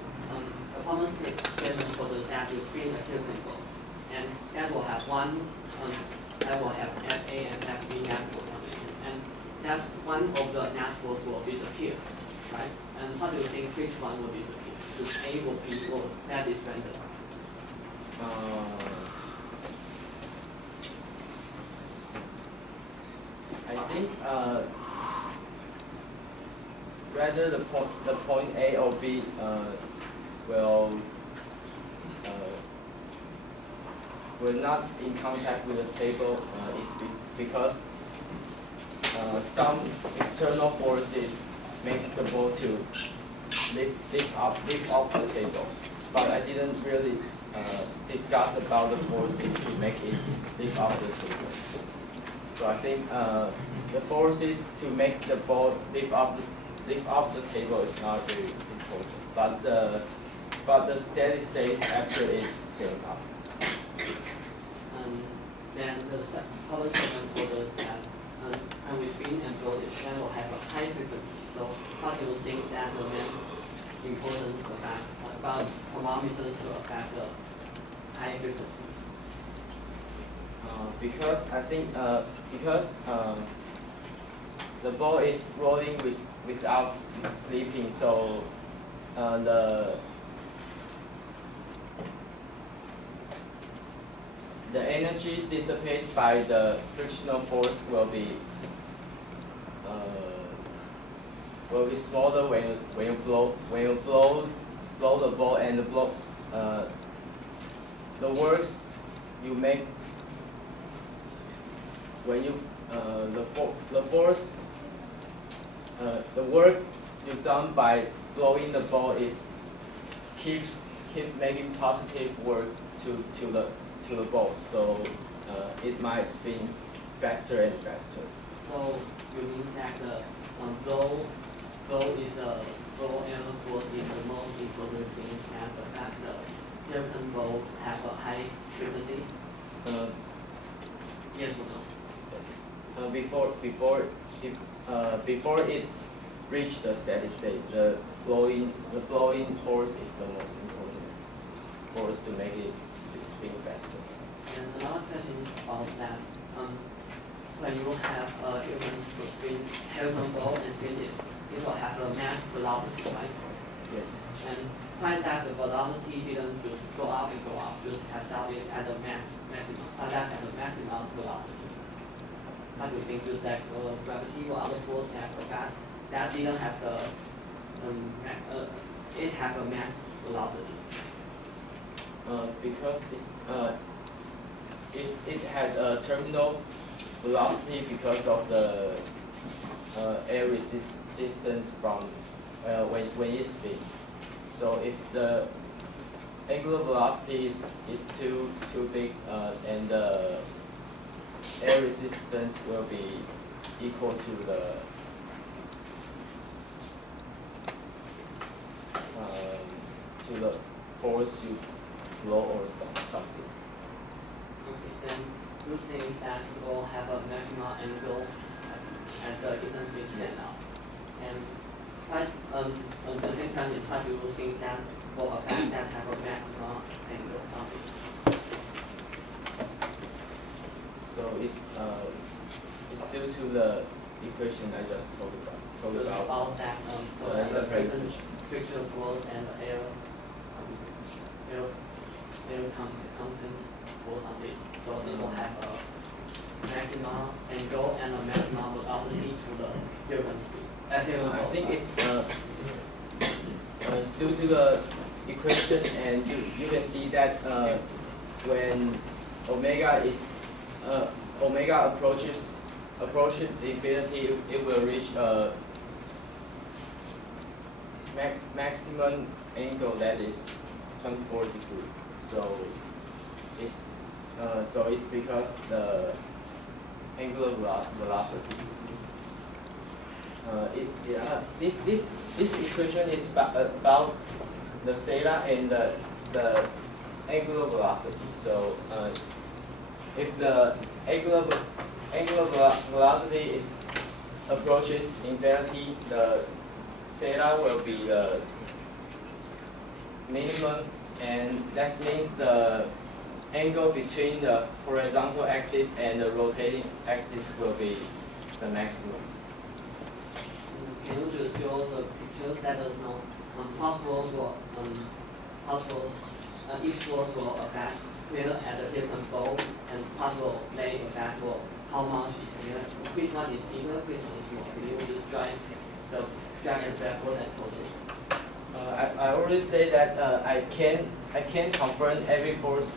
performance statement for the that you spin a Hilton ball, and that will have FA and FB net for something. that one of the net force will disappear, right? And how do you think which one will disappear? Is A or B or that is random? I think rather the point A or B will not in contact with the table is because some external forces makes the ball to lift off the table, but I didn't really discuss about the forces to make it lift off the table. So I think the forces to make the ball lift off the table is not very important, but the steady state after it still up. Then the other statement told us that when we spin and blow, the fan will have a high frequency. So how do you think that the main importance about thermometers to affect the high frequencies? Because I think because the ball is rolling without sleeping, so the energy dissipated by the frictional force will be smaller when you blow the ball, and the works you make when you the work you done by blowing the ball is keep making positive work to the ball, so it might spin faster and faster. So you mean that the blow and force is the most important thing that affect the Newton ball have a high frequencies? Yes or no? Yes. Before it reached the steady state, the blowing force is the most important force to make it spin faster. And another question is about that. When you have a human ball and spin it, it will have a mass velocity, right? Yes. And find that the velocity didn't just go up and go up, just has started at the maximum. Find that at the maximum velocity. How do you think just like gravity or other force have a gas that didn't have the it have a mass velocity? Because it had a terminal velocity because of the air resistance from when it spins. So if the angular velocity is too big, and the air resistance will be equal to the force you blow or something. Okay, then you think that it will have a maximum angle as the difference will stand out. And the same time, how do you think that will affect that have a maximum angle on it? So it's due to the equation I just told about. About that the frictional force and the air constant force on it. So it will have a maximum angle and a maximum velocity to the human speed. I think it's due to the equation, and you can see that when omega approaches infinity, it will reach a maximum angle that is 24 degrees. So it's because the angular velocity. This equation is about the theta and the angular velocity. So if the angular velocity approaches infinity, the theta will be the minimum, and that means the angle between the horizontal axis and the rotating axis will be the maximum. just let us know how close will each force will affect here at the different ball and how will lay affect will how much is here, which one is bigger, which one is more. Can you just drag and backward and forward? I already say that I can't confirm every force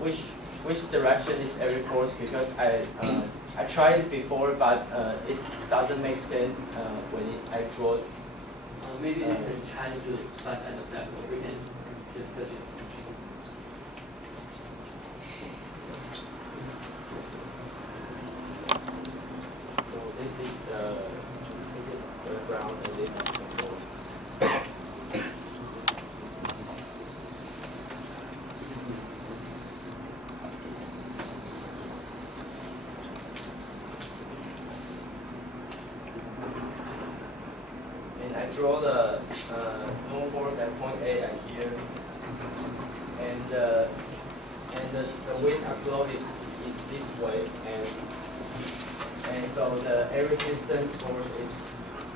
which direction is every force because I tried it before, but it doesn't make sense when I draw. Maybe you can try to do front and backward. We can discuss it. So this is the ground and this is the floor. And I draw the normal force at point A at here, and the wind upload is this way, and so the air resistance force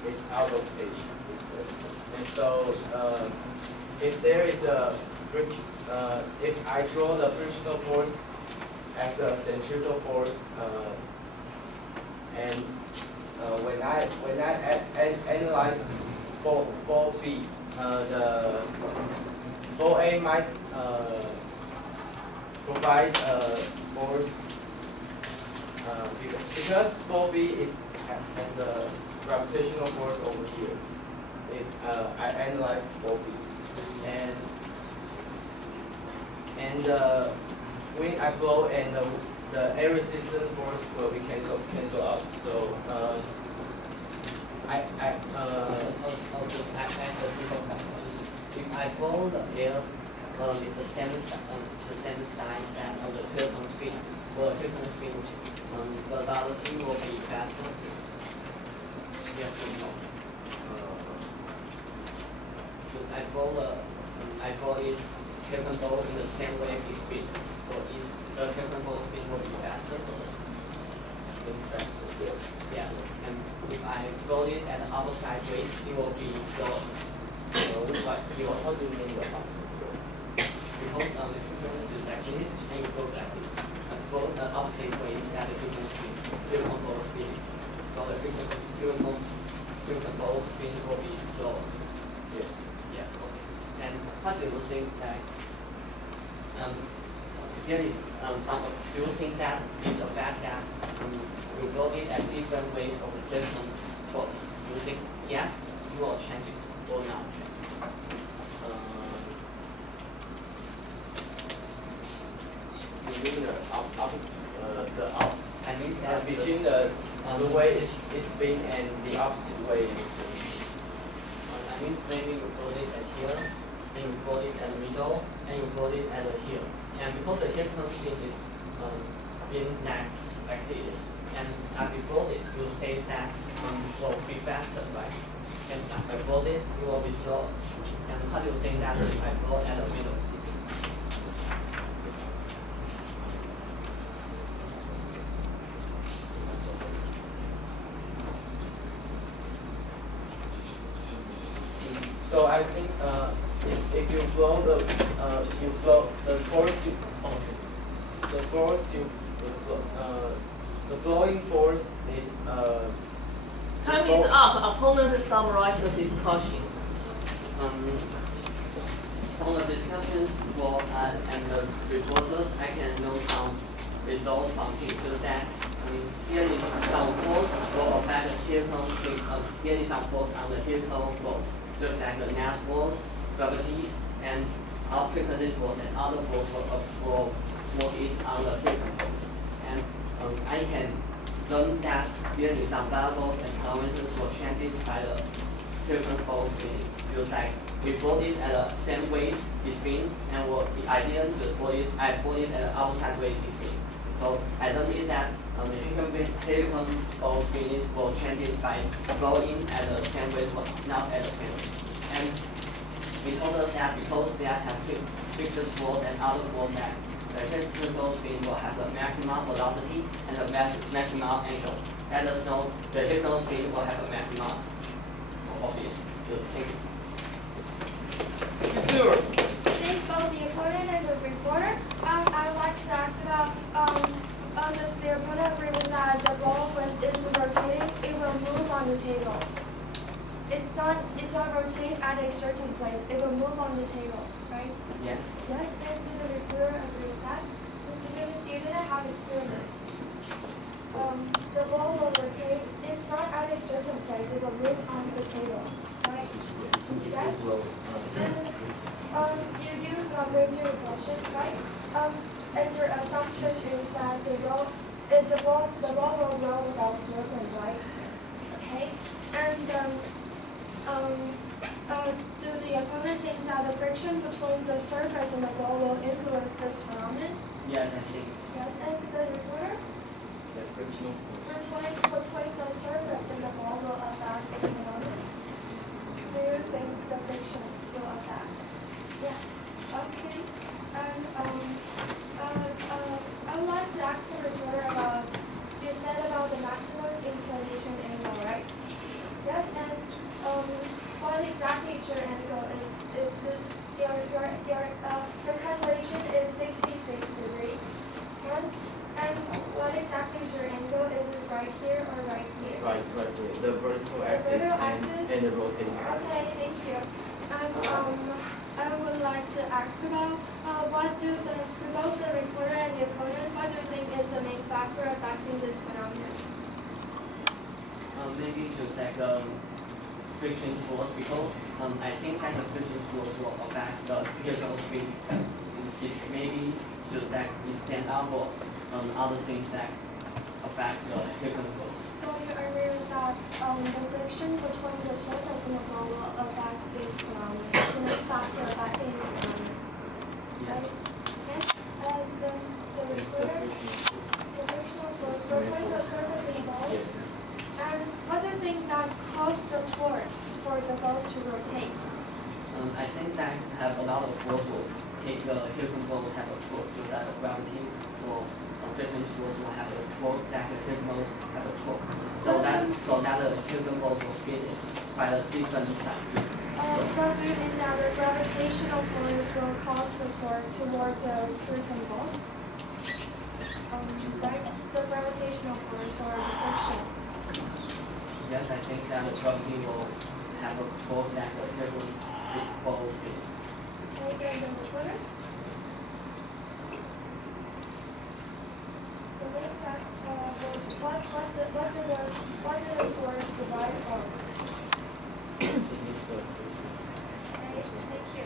is out of H this way. And so if there is a if I draw the frictional force as a centrifugal force, and when I analyze ball B, the ball A might provide force because ball B has a gravitational force over here. If I analyze ball B, and when I blow and the air resistance force will be cancel out. So I'll just add a simple question. If I blow the air with the same size that of the Hilton speed, for Hilton speed, the velocity will be faster. Yes or no? Because I blow it Hilton ball in the same way as speed. So if the Hilton ball speed will be faster. yes. Yes, and if I blow it at the opposite way, it will be slow. How do you mean the opposite way? Because the Hilton is like this, and you go like this. So the opposite way is that the Hilton ball speed. So the Hilton ball speed will be slow. Yes. Yes, okay. And what do you think that here is do you think that is a fact that you blow it at different ways of the different force? Do you think yes, you will change it or not change it? You mean the opposite, I mean that between the way it's spin and the opposite way is I mean maybe you blow it at here, then you blow it at the middle, and you blow it at the here. And because the Hilton spin is in like this, and as you blow it, you say that will be faster, right? And if I blow it, it will be slow. And how do you think that if I blow at the middle? So I think if you blow the blowing force is Time is up. Opponent summarize the discussion. On the discussions for and the reporters, I can know some results from pictures that here is some force will affect the Hilton speed. Here is some force on the Hilton force. Looks like the net force, gravities, and our frequency force and other force for what is on the Hilton force. And I can learn that here is some variables and parameters were changed by the Hilton force spin. Just like we blow it at the same way it spin, and I didn't just blow it, I blow it at the outside way it spin. So I learned it that the Hilton force spin will change it by blowing at the same way, but not at the same way. And we told us that because they have fixed force and other force that the Hilton spin will have the maximum velocity and the maximum angle. Let us know the Hilton spin will have a maximum obvious. You think it's not rotate at a certain place. It will move on the table, right? Yes. Yes, and do the reviewer agree with that? Since you didn't have experiment. The ball will rotate. It's not at a certain place. It will move on the table, right? Yes. And you use ranging repulsion, right? And your assumption is that the ball will roll without slipping, right? Okay. And do the opponent thinks that the friction between the surface and the ball will influence this phenomenon? Yes, I think. Yes, and the reporter? The frictional Between the surface and the ball will affect this phenomenon? Do you think the friction will affect? Yes. Okay. And I would like to ask the reporter about, you said about the maximum inclination angle, right? Yes, and what exactly is your angle? Your calculation is 66 degrees. And what exactly is your angle? Is it right here or right here? Right here. The vertical The axis, vertical axis? and the rotating axis. Okay, thank you. And I would like to ask about what do both the reporter and the opponent, what do you think is the main factor affecting this phenomenon? Maybe just like friction force, because I think that the friction force will affect the vehicle speed. It maybe just like it stand up or other things that affect the vehicle force. So you agree with that the friction between the surface and the ball will affect this phenomenon. It's the main factor affecting the phenomenon. Yes. Okay. And then the reporter, the frictional force between the surface and the ball. Yes. And what do you think that caused the torques for the balls to rotate? I think that have a lot of force will take the vehicle balls have a torque, so that gravity or friction force will have a torque that the vehicle balls have a torque. So that the vehicle balls will spin it by a different side. So do you think that the gravitational force will cause the torque toward the frequent balls? Right? The gravitational force or the friction? Yes, I think that the gravity will have a torque that the vehicle balls spin. Okay, then the reporter? The main facts what do the torques divide on? Okay, thank you.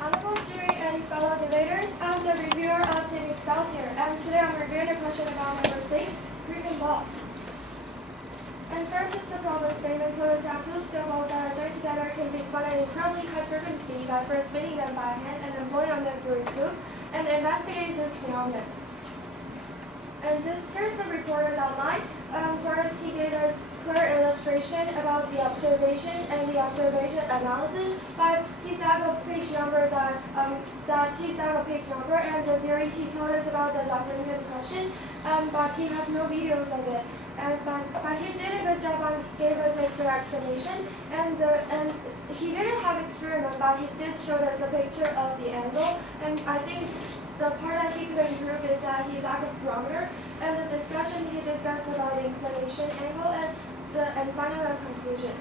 Honorable jury and fellow debaters, I'm the reviewer of Team Excelsior, and today I'm reviewing a question about number 6, frequent balls. And first is the problem statement to us that two steel balls that are joined together can be spun at incredibly high frequency by first spinning them by hand and then blowing on them through a tube, and investigate this phenomenon. And here's the reporter's outline. First, he gave us clear illustration about the observation and the observation analysis, but he's have a page number and the theory he told us about the documented question, but he has no videos of it. But he did a good job and gave us a clear explanation. And he didn't have experiment, but he did show us a picture of the angle. And I think the part that he could improve is that he lacked a barometer. And the discussion he discussed about the inclination angle and finally the conclusion.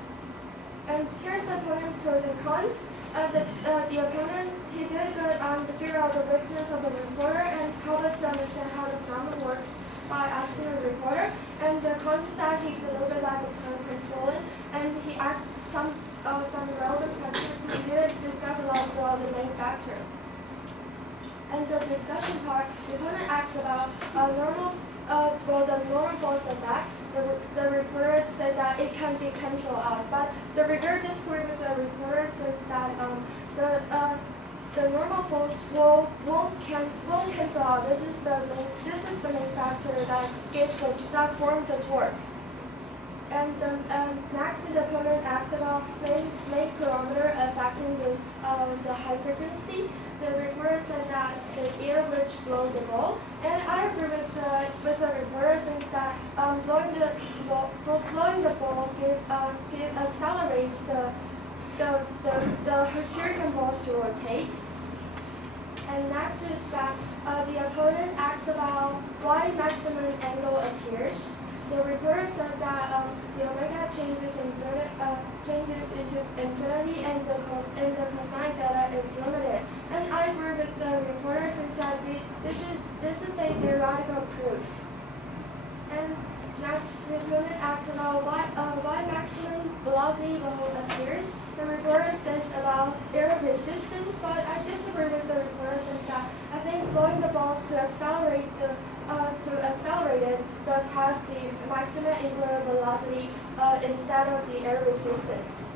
And here's the opponent's pros and cons. The opponent, he did good to figure out the weakness of the reporter and help us to understand how the phenomenon works by asking the reporter. And the cons is that he's a little bit like a time controlling, and he asked some relevant questions. He didn't discuss a lot about the main factor. And the discussion part, the opponent asks about the normal force effect. The reporter said that it can be cancelled out, but the reviewer disagreed with the reporter since that the normal force won't cancel out. This is the main factor that formed the torque. And next, the opponent asks about main parameter affecting the high frequency. The reporter said that the air which blow the ball, and I agree with the reporter since that blowing the ball accelerates the Herculean balls to rotate. And next is that the opponent asks about why maximum angle appears. The reporter said that the omega changes into infinity and the cosine theta is limited. And I agree with the reporter since that this is a theoretical proof. And next, the opponent asks about why maximum velocity will appears. The reporter says about air resistance, but I disagree with the reporter since that I think blowing the balls to accelerate it thus has the maximum angular velocity instead of the air resistance.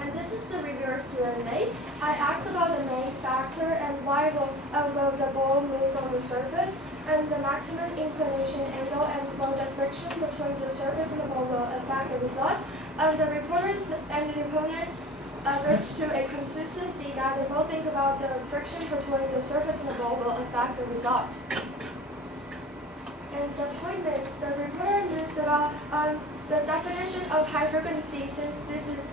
And this is the reviewer's Q&A. I asked about the main factor and why will the ball move on the surface, and the maximum inclination angle and will the friction between the surface and the ball will affect the result. The reporters and the opponent reached to a consistency that they both think about the friction between the surface and the ball will affect the result. And the point is, the reporter used about the definition of high frequency since this is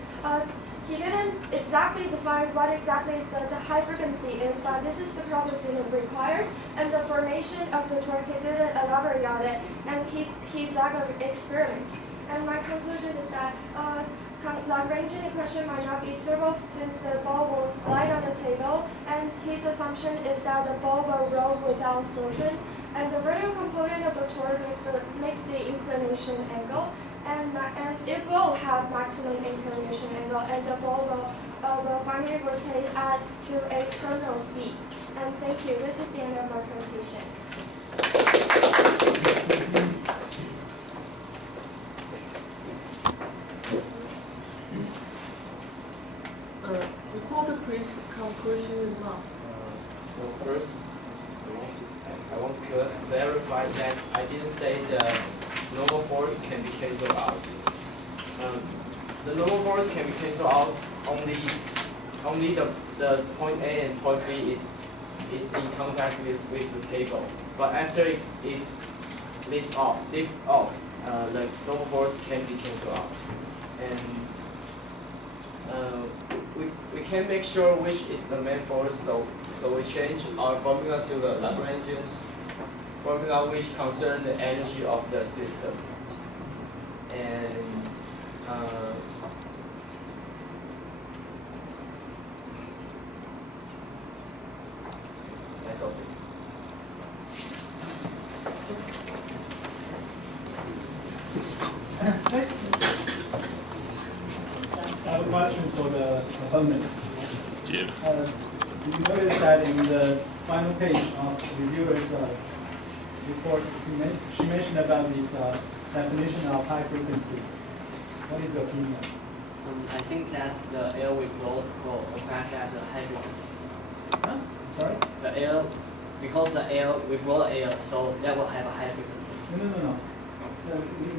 he didn't exactly define what exactly is the high frequency is, but this is the problem statement required, and the formation of the torque, he didn't elaborate on it, and he's lack of experience. And my conclusion is that Lagrangian equation might not be suitable since the ball will slide on the table, and his assumption is that the ball will roll without sloping, and the vertical component of the torque makes the inclination angle, and it will have maximum inclination angle, and the ball will finally rotate to a terminal speed. And thank you. This is the end of my presentation. Reporter, please, conclusion remarks. So first, I want to clarify that I didn't say the normal force can be cancelled out. The normal force can be cancelled out only the point A and point B is in contact with the table. But after it lifts off, the normal force can be cancelled out. And we can make sure which is the main force, so we change our formula to the Lagrangian formula which concerns the energy of the system. And that's all. I have a question for the opponent. You notice that in the final page of the reviewer's report, she mentioned about this definition of high frequency. What is your opinion? I think that the air we blow will crack at the high frequency. Huh? Sorry? The air, because the air, we blow air, so that will have a high frequency. No.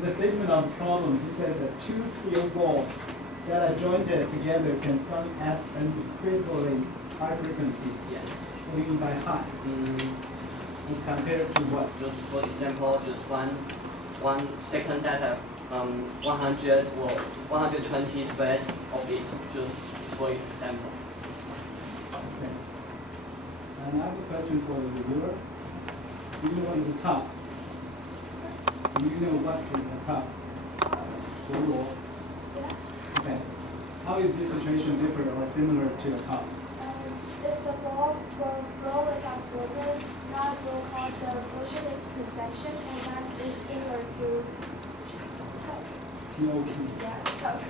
The statement of the problem, he said that two steel balls that are jointed together can start at an equivalently high frequency. Yes. What do you mean by high? Is compared to what? Just for example, just one second that have 100 or 120 threads of it, just for example. Okay. And I have a question for the reviewer. Do you know what is the top? Do you know what is the top? Yeah. Okay. How is this situation different or similar to the top? If the ball will roll without slipping, that will cause the motion is precession, and that is similar to tuck. TOP. Yeah, tuck.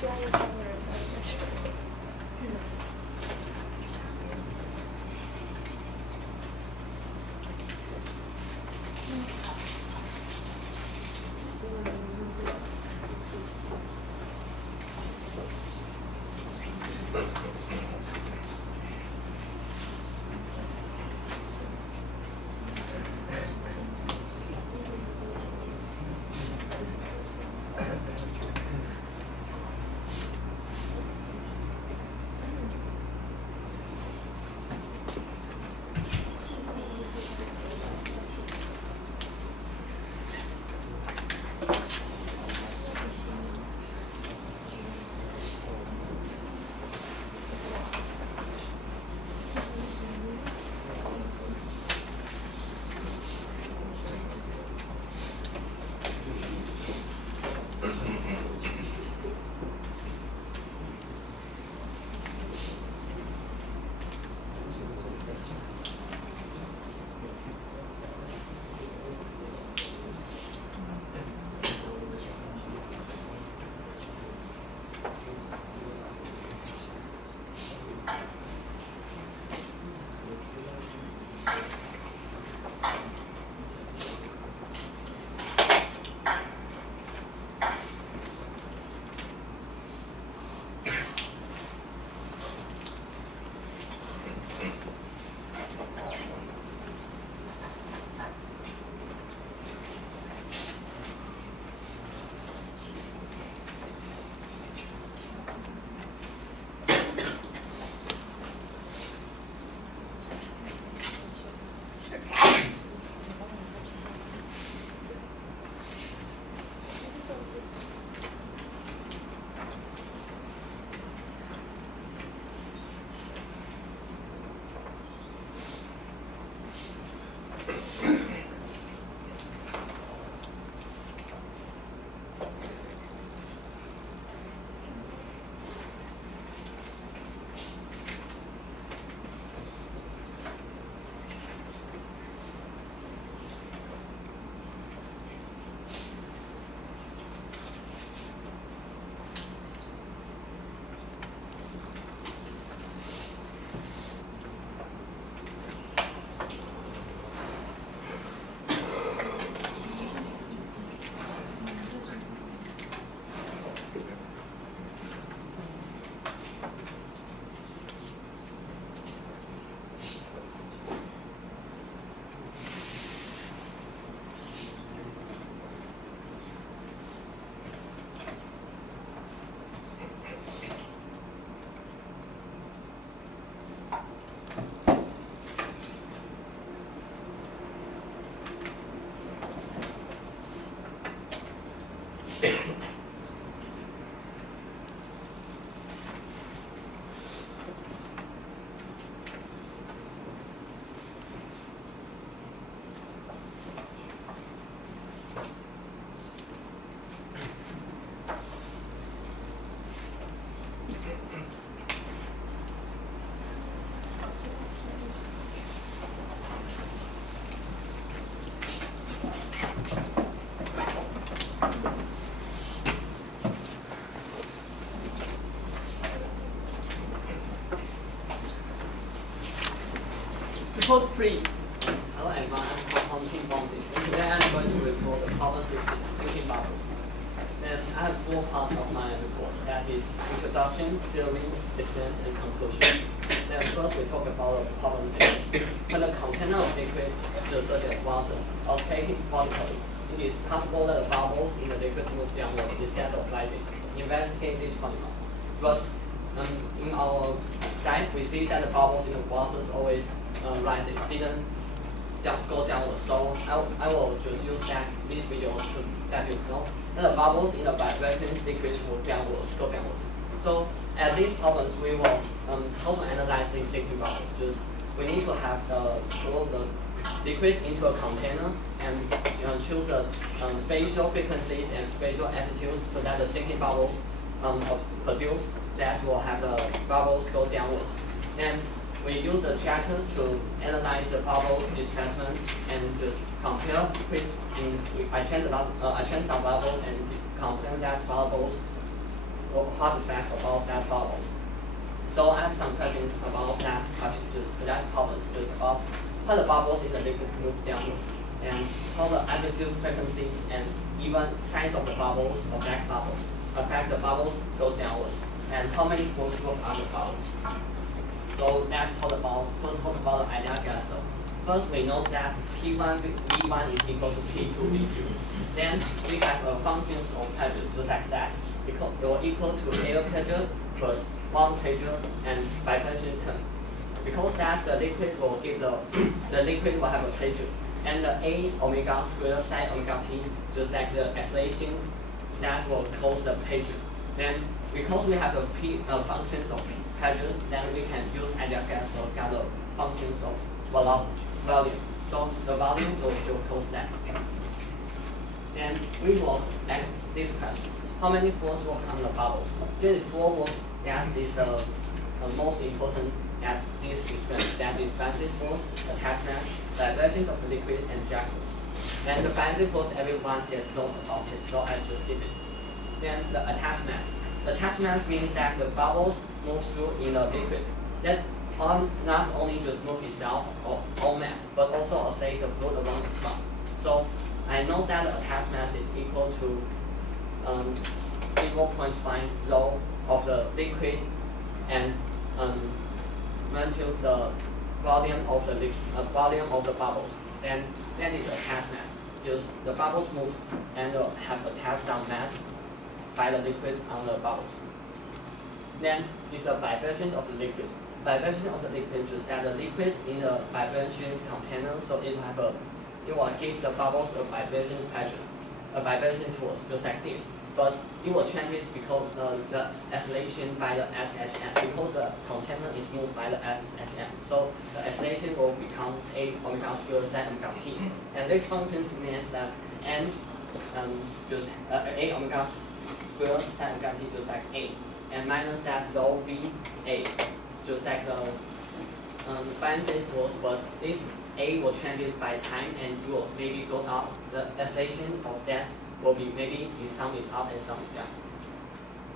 Okay. report please. Hello everyone, I'm Team Bonding. And today I'm going to report the problem system thinking bubbles. And I have 4 parts of my report. That is introduction, theory, explain, and conclusion. Then first we talk about the problem statement. When the container of liquid, such as water, is taken vertically, it is possible that the bubbles in the liquid move downward instead of rising. Investigate this phenomenon. But in our guide, we see that the bubbles in the water always rise. It didn't go downwards. So I will just use this video to let you know that the bubbles in the vibration liquid will go downwards. So at these problems, we will how to analyze these thinking bubbles. Just we need to have throw the liquid into a container and choose the spatial frequencies and spatial amplitude so that the thinking bubbles produce that will have the bubbles go downwards. Then we use the tracker to analyze the bubbles displacement and just compare which I change some bubbles and compare that bubbles or hard effect about that bubbles. So I have some questions about that problems, just about how the bubbles in the liquid move downwards and how the amplitude frequencies and even size of the bubbles affect the bubbles go downwards and how many force work on the bubbles. So let's talk about the ideal gas flow. First, we know that P1 V1 is equal to P2 V2. Then we have functions of pressure such as that because they will equal to air pressure plus 1 pressure and vibration term. Because that the liquid will give the liquid will have a pressure and the A omega squared sine omega t just like the acceleration that will cause the pressure. Then because we have the functions of pressures, then we can use ideal gas to get the functions of velocity, volume. So the volume will cause that. Then we will ask this question: how many force work on the bubbles? There is 4 works that is the most important at this experiment. That is basic force, attack mass, divergence of the liquid, and drag force. And the basic force everyone just knows about it, so I just skip it. Then the attack mass. The attack mass means that the bubbles move through in the liquid. That not only just move itself or all mass, but also oscillate the float around its spot. So I know that the attack mass is equal to 0.5 rho of the liquid and multiple the volume of the bubbles. Then that is attack mass. Just the bubbles move and have attached some mass by the liquid on the bubbles. Then is the vibration of the liquid. Vibration of the liquid is that the liquid in the vibration container, so it will give the bubbles a vibration pressure, a vibration force, just like this. But it will change it because the acceleration by the SHM, because the container is moved by the SHM. So the acceleration will become A omega squared sine omega t. And this function means that n just A omega squared sine omega t just like A. And minus that rho V A, just like the balancing force, but this A will change it by time and it will maybe go up. The acceleration of that will be maybe some is up and some is down.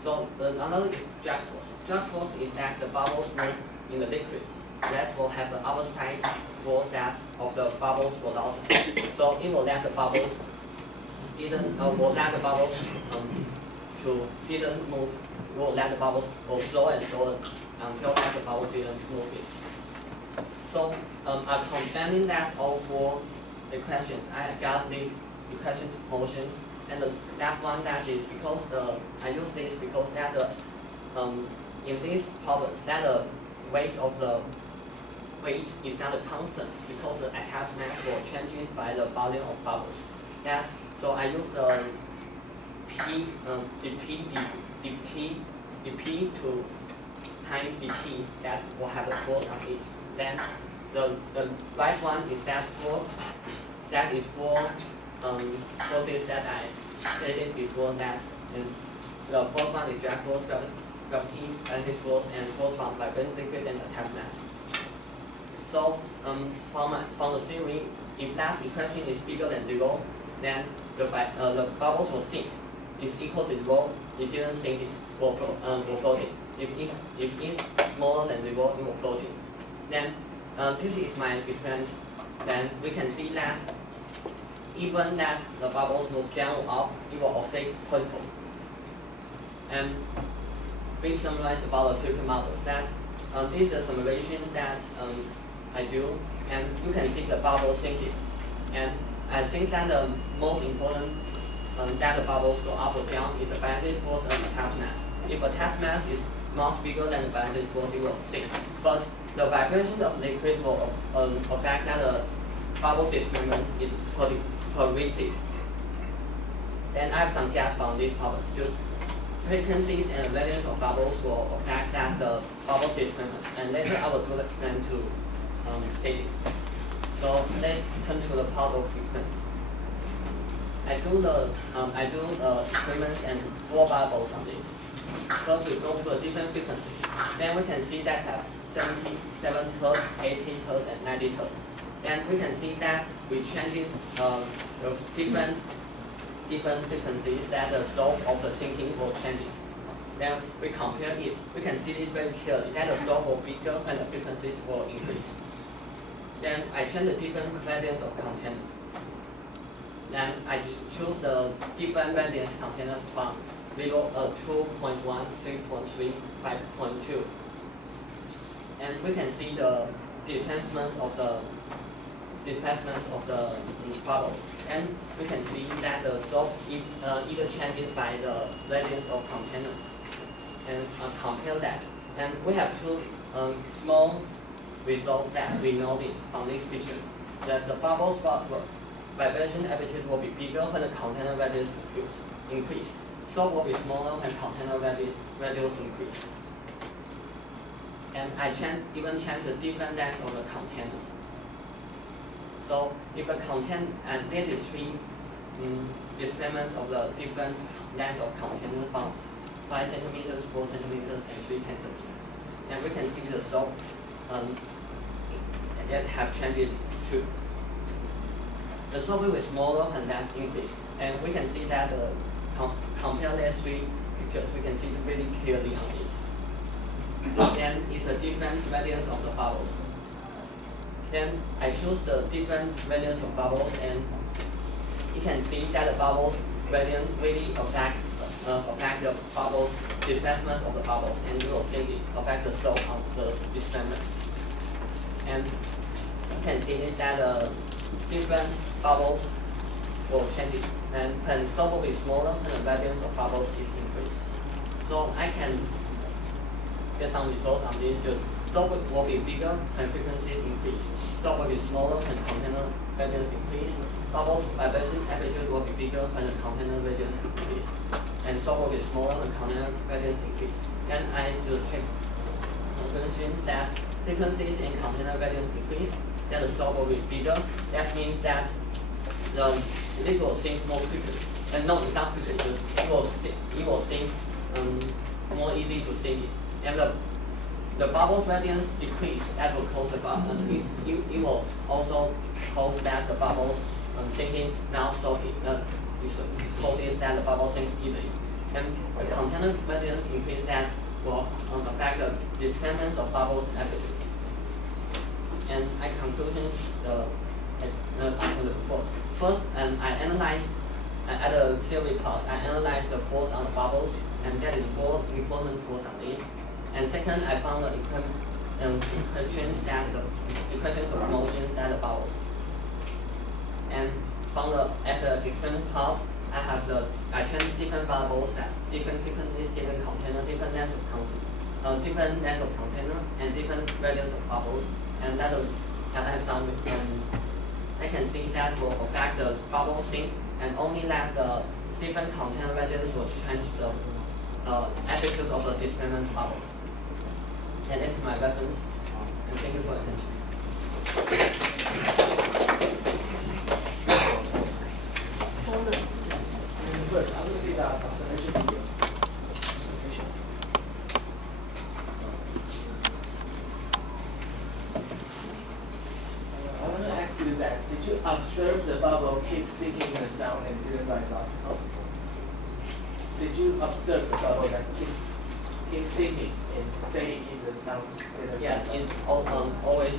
So another is drag force. Drag force is that the bubbles move in the liquid. That will have the other side force that of the bubbles velocity. So it will let the bubbles didn't move. Will let the bubbles go slower and slower until the bubbles didn't move it. So I'm combining that all 4 equations. I got these equations motions. And that one that is because I use this because that in these problems that the weight of the weight is not a constant because the attached mass will change it by the volume of bubbles. So I use the dP to time dt that will have the force on it. Then the right one is that is 4 forces that I stated before that. And the first one is drag force, gravity, balancing force, and force from vibration liquid and attack mass. So from the theory, if that equation is bigger than 0, then the bubbles will sink. It's equal to 0, it didn't sink, it will float it. If it's smaller than 0, it will float it. Then this is my experiment. Then we can see that even that the bubbles move down or up, it will stay vertical. And we summarize about the circuit models that these are simulations that I do, and you can see the bubble sinking. And I think that the most important that the bubbles go up or down is the balancing force and attach mass. If attach mass is much bigger than the balancing force, it will sink. But the vibration of liquid will affect that the bubble displacement is periodic. And I have some guess from these problems. Just frequencies and values of bubbles will affect that the bubble displacement. And later I will do the experiment to state it. So let's turn to the part of experiment. I do the experiment and 4 bubbles on this. First we go to a different frequencies. Then we can see that have 77 Hz, 80 Hz, and 90 Hz. And we can see that we change the different frequencies that the slope of the sinking will change it. Then we compare it. We can see it very clearly that the slope will be bigger and the frequencies will increase. Then I change the different values of container. Then I choose the different values container from 0, 2.1, 3.3, 5.2. And we can see the displacements of the bubbles. And we can see that the slope either changes by the radius of container. And compare that. And we have 2 small results that we noted from these pictures. That the bubbles vibration amplitude will be bigger when the container radius increase. Slope will be smaller when container radius increase. And I even change the different length of the container. So if the content, and this is 3 displacements of the different lengths of container from 5 centimeters, 4 centimeters, and 3 10 centimeters. And we can see the slope that have changes too. The slope will be smaller and less increase. And we can see that compare these 3 pictures, we can see it really clearly on it. And it's a different radius of the bubbles. Then I choose the different radius of bubbles, and you can see that the bubbles radius really affect the bubbles displacement of the bubbles, and you will see it affect the slope of the displacement. And you can see that the different bubbles will change it, and when slope will be smaller, and the radius of bubbles is increased. So I can get some results on this. Just slope will be bigger when frequency increase. Slope will be smaller when container radius increase. Bubbles vibration amplitude will be bigger when the container radius increase. And slope will be smaller when container radius increase. And I just check conclusions that frequencies in container radius increase, then the slope will be bigger. That means that the liquid will sink more quickly. And not quickly, just it will sink more easy to sink it. And the bubbles radius decrease, that will cause the bubble. It will also cause that the bubbles sinking now, so it causes that the bubbles sink easily. And the container radius increase, that will affect the displacements of bubbles and amplitude. And I conclusions after the report. First, I analyzed at the theory part. I analyzed the force on the bubbles, and that is 4 important force on it. And second, I found the equations of motions that the bubbles. And from at the experiment part, I changed different bubbles that different frequencies, different container, different lengths of container, and different radius of bubbles. And that will have some. I can see that will affect the bubble sink, and only that the different container radius will change the attitude of the displacement bubbles. And this is my reference. And thank you for your attention. First, I will see the observation video. I want to ask you that, did you observe the bubble keep sinking and down and didn't rise up? Did you observe the bubble that keeps in sinking, in staying in the down. Yes, it's always,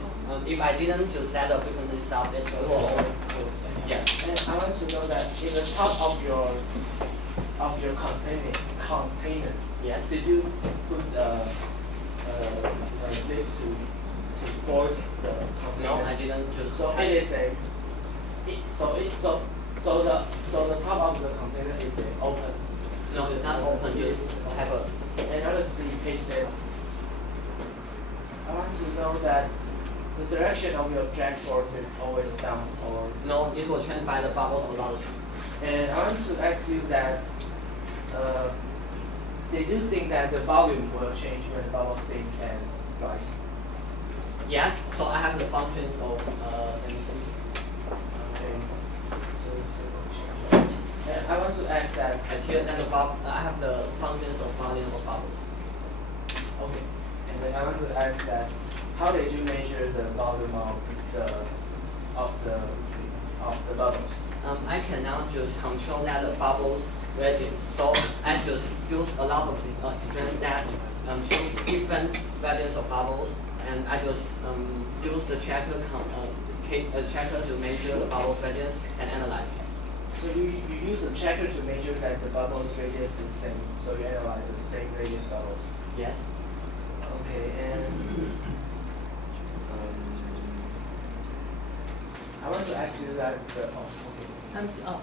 if I didn't just let the frequency stop, it will always stay. Yes. And I want to know that in the top of your container, Yes. did you put a lid to force the container? No, I didn't just. So it is a. So the top of the container is open. No, it's not open, just have a. And how does the page say? I want to know that the direction of your jack force is always down or. No, it will change by the bubbles velocity. And I want to ask you that. Did you think that the volume will change when the bubble sink and rise? Yes, so I have the functions of, let me see. Okay. And I want to ask that. Until then I have the functions of volume of bubbles. Okay. And then I want to ask that. How did you measure the volume of the bubbles? I can now just control that the bubbles radius. So I just use a lot of experiments that shows different values of bubbles, and I just use the checker to measure the bubbles radius and analyze it. So you use a checker to measure that the bubbles radius is same. So you analyze the same radius bubbles. Yes. Okay, and I want to ask you that okay. Time's up.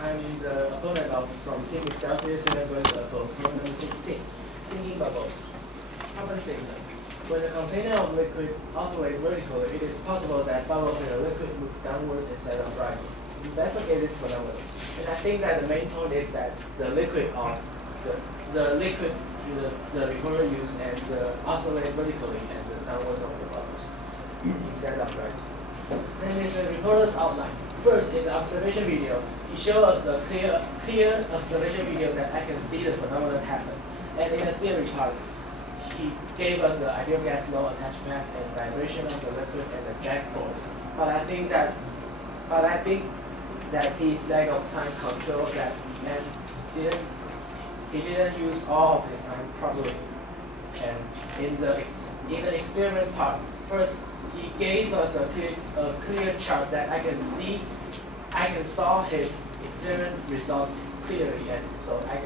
I'm the opponent from Team Celsius, and I'm going to oppose problem number 16, sinking bubbles. Problem statement. When a container of liquid oscillates vertically, it is possible that bubbles in a liquid move downward instead of rising. investigate this phenomenon. And I think that the main point is that the liquid of the liquid the recorder use and oscillate vertically and downwards of the bubbles instead of rising. Then is the recorder's outline. First is the observation video. He showed us the clear observation video that I can see the phenomenon happen. And in the theory part, he gave us the ideal gas law, attached mass, and vibration of the liquid and the drag force. But I think that his lack of time control that he didn't use all of his time properly. And in the experiment part, first he gave us a clear chart that I can saw his experiment result clearly, and so I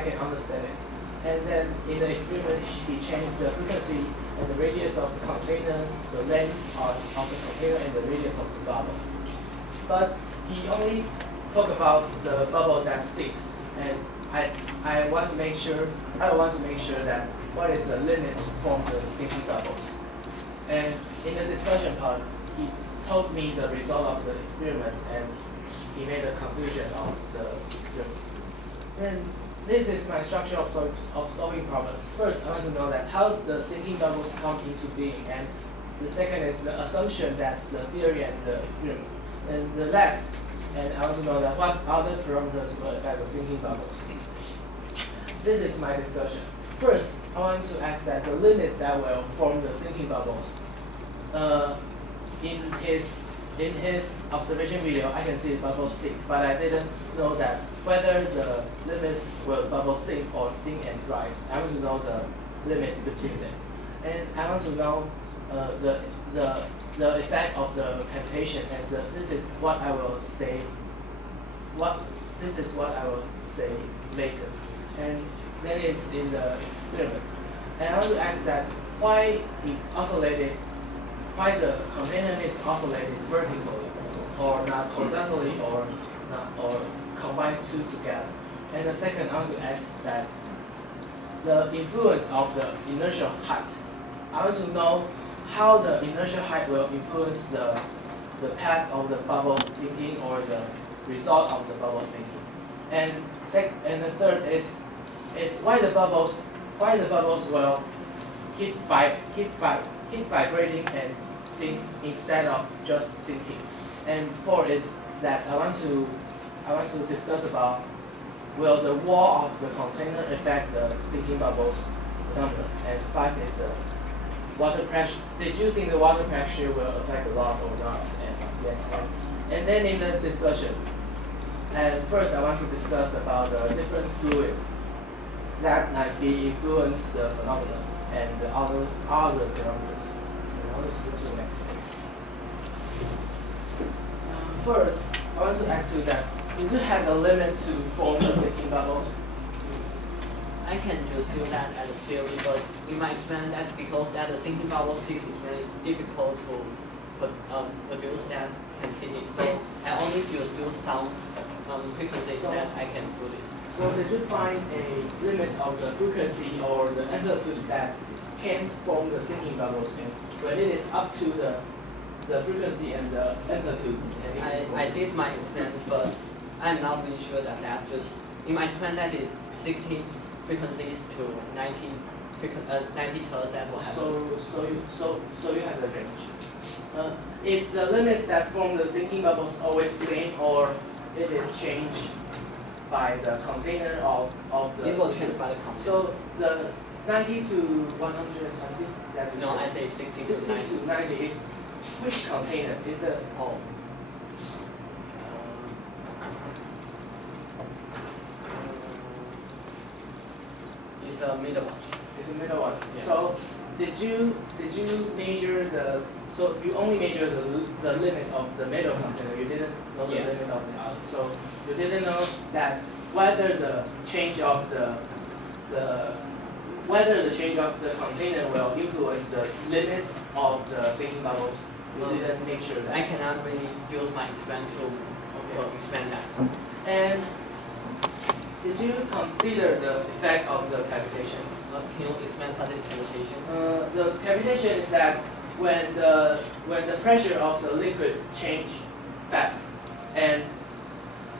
can understand it. And then in the experiment, he changed the frequency and the radius of the container, the length of the container, and the radius of the bubble. But he only talked about the bubble that sticks, and I want to make sure that what is the limit to form the sticking bubbles. And in the discussion part, he told me the result of the experiment, and he made a conclusion of the experiment. Then this is my structure of solving problems. First, I want to know that how the thinking bubbles come into being, and the second is the assumption that the theory and the experiment. And the last, and I want to know that what other parameters will affect the thinking bubbles. This is my discussion. First, I want to ask that the limits that will form the thinking bubbles. In his observation video, I can see the bubbles stick, but I didn't know that whether the limits will bubble sink or sting and rise. I want to know the limit between them, and I want to know the effect of the cavitation. And this is what I will say. This is what I will say later, and then it's in the experiment. And I want to ask that why the container is oscillated vertically, or not horizontally, or combine two together. And the second, I want to ask that the influence of the inertial height. I want to know how the inertial height will influence the path of the bubbles thinking or the result of the bubbles thinking. And the third is why the bubbles will keep vibrating and sink instead of just sinking. And four is that I want to discuss about will the wall of the container affect the sinking bubbles number. And five is the water pressure. Did you think the water pressure will affect a lot or not? And yes. And then in the discussion, and first I want to discuss about the different fluids that might be influence the phenomenon and the other parameters. And I'll just go to the next phase. First, I want to ask you that did you have a limit to form the sinking bubbles? I can just do that as a theory, but in my experiment, that because that the sinking bubbles peaks is difficult to produce that can see it. So I only just do some frequencies that I can do this. So did you find a limit of the frequency or the amplitude that can form the sinking bubbles? And when it is up to the frequency and the amplitude? I did my experiments, but I'm not really sure that just in my experiment that is 16 frequencies to 90 terms that will happen. So you have the range. Is the limits that form the sinking bubbles always same, or it is changed by the container of the? It will change by the container. So the 90 to 120 that no, I say 60 to 90. 60 to 90 is which container? Is it? Oh. It's the middle one. It's the middle one. Yes. So did you measure the? So you only measure the limit of the middle container. You didn't know the Yes. limit of the other. So you didn't know that whether the change of the container will influence the limits of the sinking bubbles. You didn't make sure that. I cannot really use my experiment to expand that. And did you consider the effect of the cavitation? Can you expand what is cavitation? The cavitation is that when the pressure of the liquid change fast, and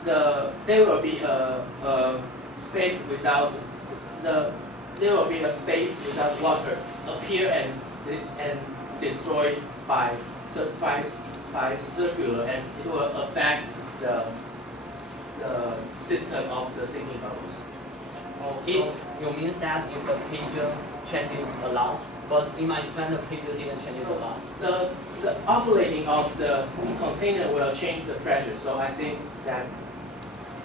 there will be a space without there will be a space without water appear and destroyed by circular, and it will affect the system of the sinking bubbles. So you means that if the pager changes a lot, but in my experiment the pager didn't change a lot. The oscillating of the container will change the pressure. So I think that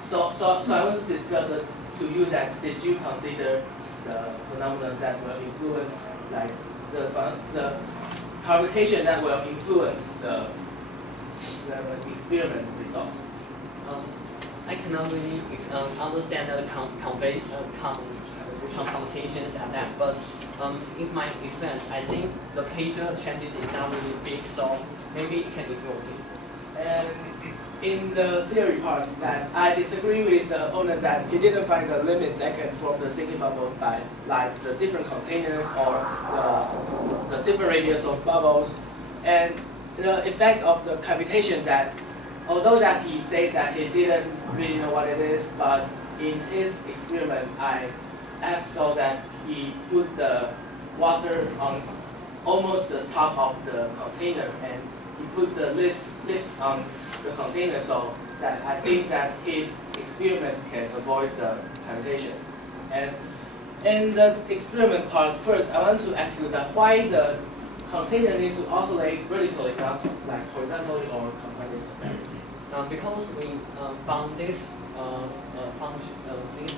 so I want to discuss it to you that did you consider the phenomenon that will influence like the computation that will influence the experiment results? I cannot really understand the computations at that, but in my experience, I think the pager changes is not really big, so maybe it can improve it. And in the theory parts, that I disagree with the opponent that he didn't find the limits that can form the sinking bubble by like the different containers or the different radius of bubbles, and the effect of the computation that although that he said that he didn't really know what it is, but in his experiment I saw that he put the water on almost the top of the container, and he put the lids on the container, so that I think that his experiment can avoid the computation. And in the experiment part, first I want to ask you that why the container needs to oscillate vertically, not like horizontally or components. Because we found this these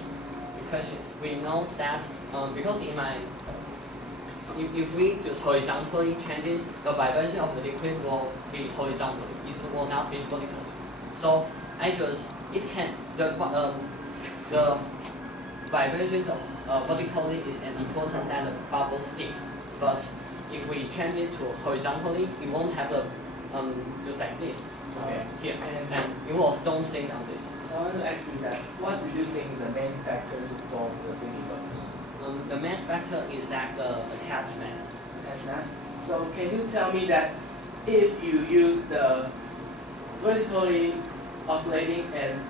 equations, we know that because in my if we just horizontally changes, the vibration of the liquid will be horizontally. It will not be vertically. So it can the vibrations of vertically is an important than the bubble stick, but if we change it to horizontally, it won't have the just like this. Okay. Yes, and you will don't think on this. So I want to ask you that what do you think the main factors for the sinking bubbles? The main factor is that the attachments. Attachments. So can you tell me that if you use the vertically oscillating, and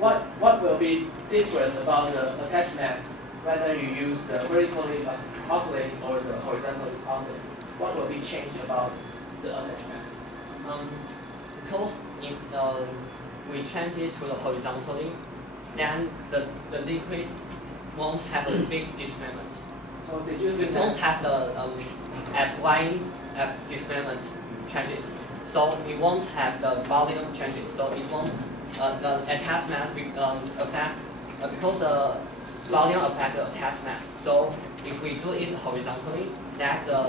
what will be different about the attachments whether you use the vertically oscillating or the horizontally oscillating? What will be changed about the attachments? Because if we change it to the horizontally, then the liquid won't have a big displacement. So did you We don't have the Fy displacement changes, so it won't have the volume changes. So it won't the attachment affect because the volume affect the attachment. So if we do it horizontally, that the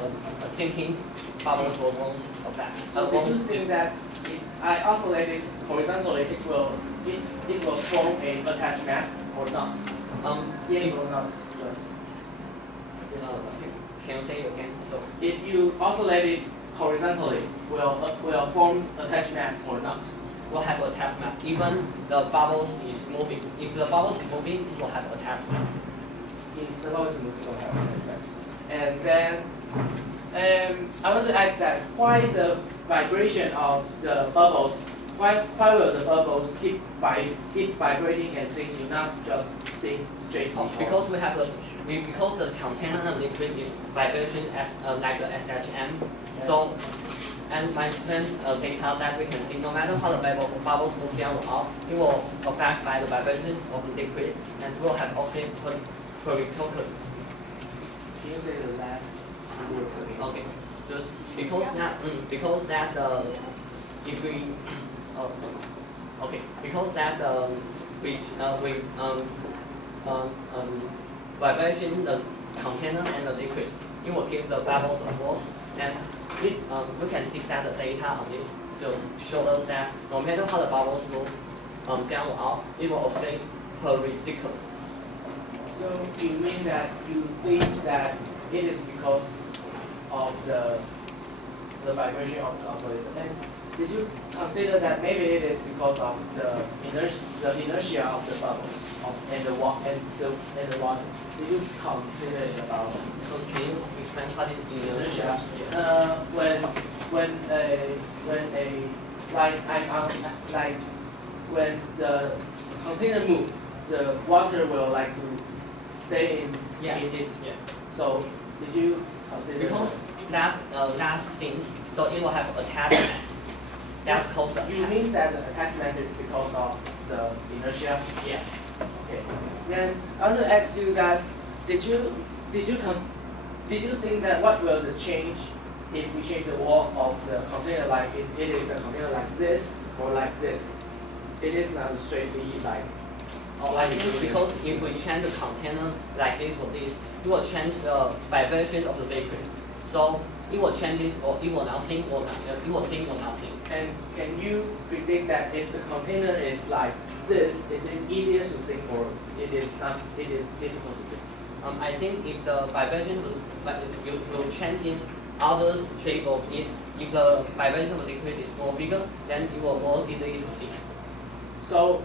sinking bubbles won't affect. So do you think that if I oscillate it horizontally, it will form an attached mass or not? Yes or not? Yes. Can you say it again? So if you oscillate it horizontally, will form attached mass or not? Will have attached mass. Even the bubbles is moving. If the bubbles is moving, it will have attached mass. If the bubbles is moving, it will have attached mass. And then I want to ask that why the vibration of the bubbles, why will the bubbles keep vibrating and sinking, not just stay straight? Because we have because the container and liquid is vibration as like the SHM. Yes. So and my experience data that we can see, no matter how the bubbles move down or up, it will affect by the vibration of the liquid and will have also vertically. Can you say the last word again? Okay, just because that if we okay, because that we vibration the container and the liquid, it will give the bubbles a force, and we can see that the data on this show us that no matter how the bubbles move down or up, it will oscillate perpendicularly. So you mean that you think that it is because of the vibration of the oscillator? And did you consider that maybe it is because of the inertia of the bubbles and the water? Did you consider it about? So can you explain what is inertia? When like when the container move, the water will like to stay in Yes. in its. Yes. So did you consider? Because that sinks, so it will have attachments. That's called the You mean that the attachment is because of the inertia? Yes. Okay. Then I want to ask you that did you think that what will the change if we change the wall of the container, like it is a container like this or like this? It is not straightly like. Oh, I think because if we change the container like this or this, it will change the vibration of the liquid. So it will change it or it will not sink or not, it will sink or not sink. And can you predict that if the container is like this, is it easier to sink or it is not? It is difficult to sink. I think if the vibration will change in other shape of it, if the vibration of the liquid is more bigger, then it will more easily to sink. So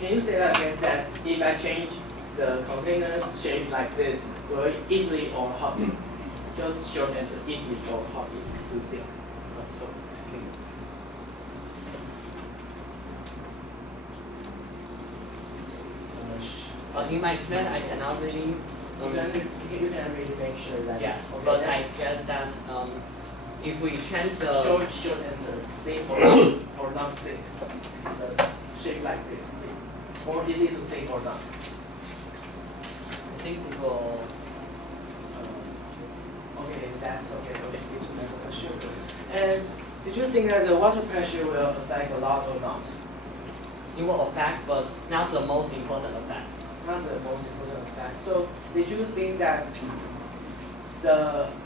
can you say that again? That if I change the container's shape like this, will it easily or hard? Just short answer, easily or hard to sink. So I think. In my experience, I cannot really. You can really make sure that. Yes, okay, but then I guess that if we change the short answer, sink or not sink. The shape like this is more easy to sink or not. I think it will. Okay, that's okay. So let's get to the next question. And did you think that the water pressure will affect a lot or not? It will affect, but not the most important effect. Not the most important effect. So did you think that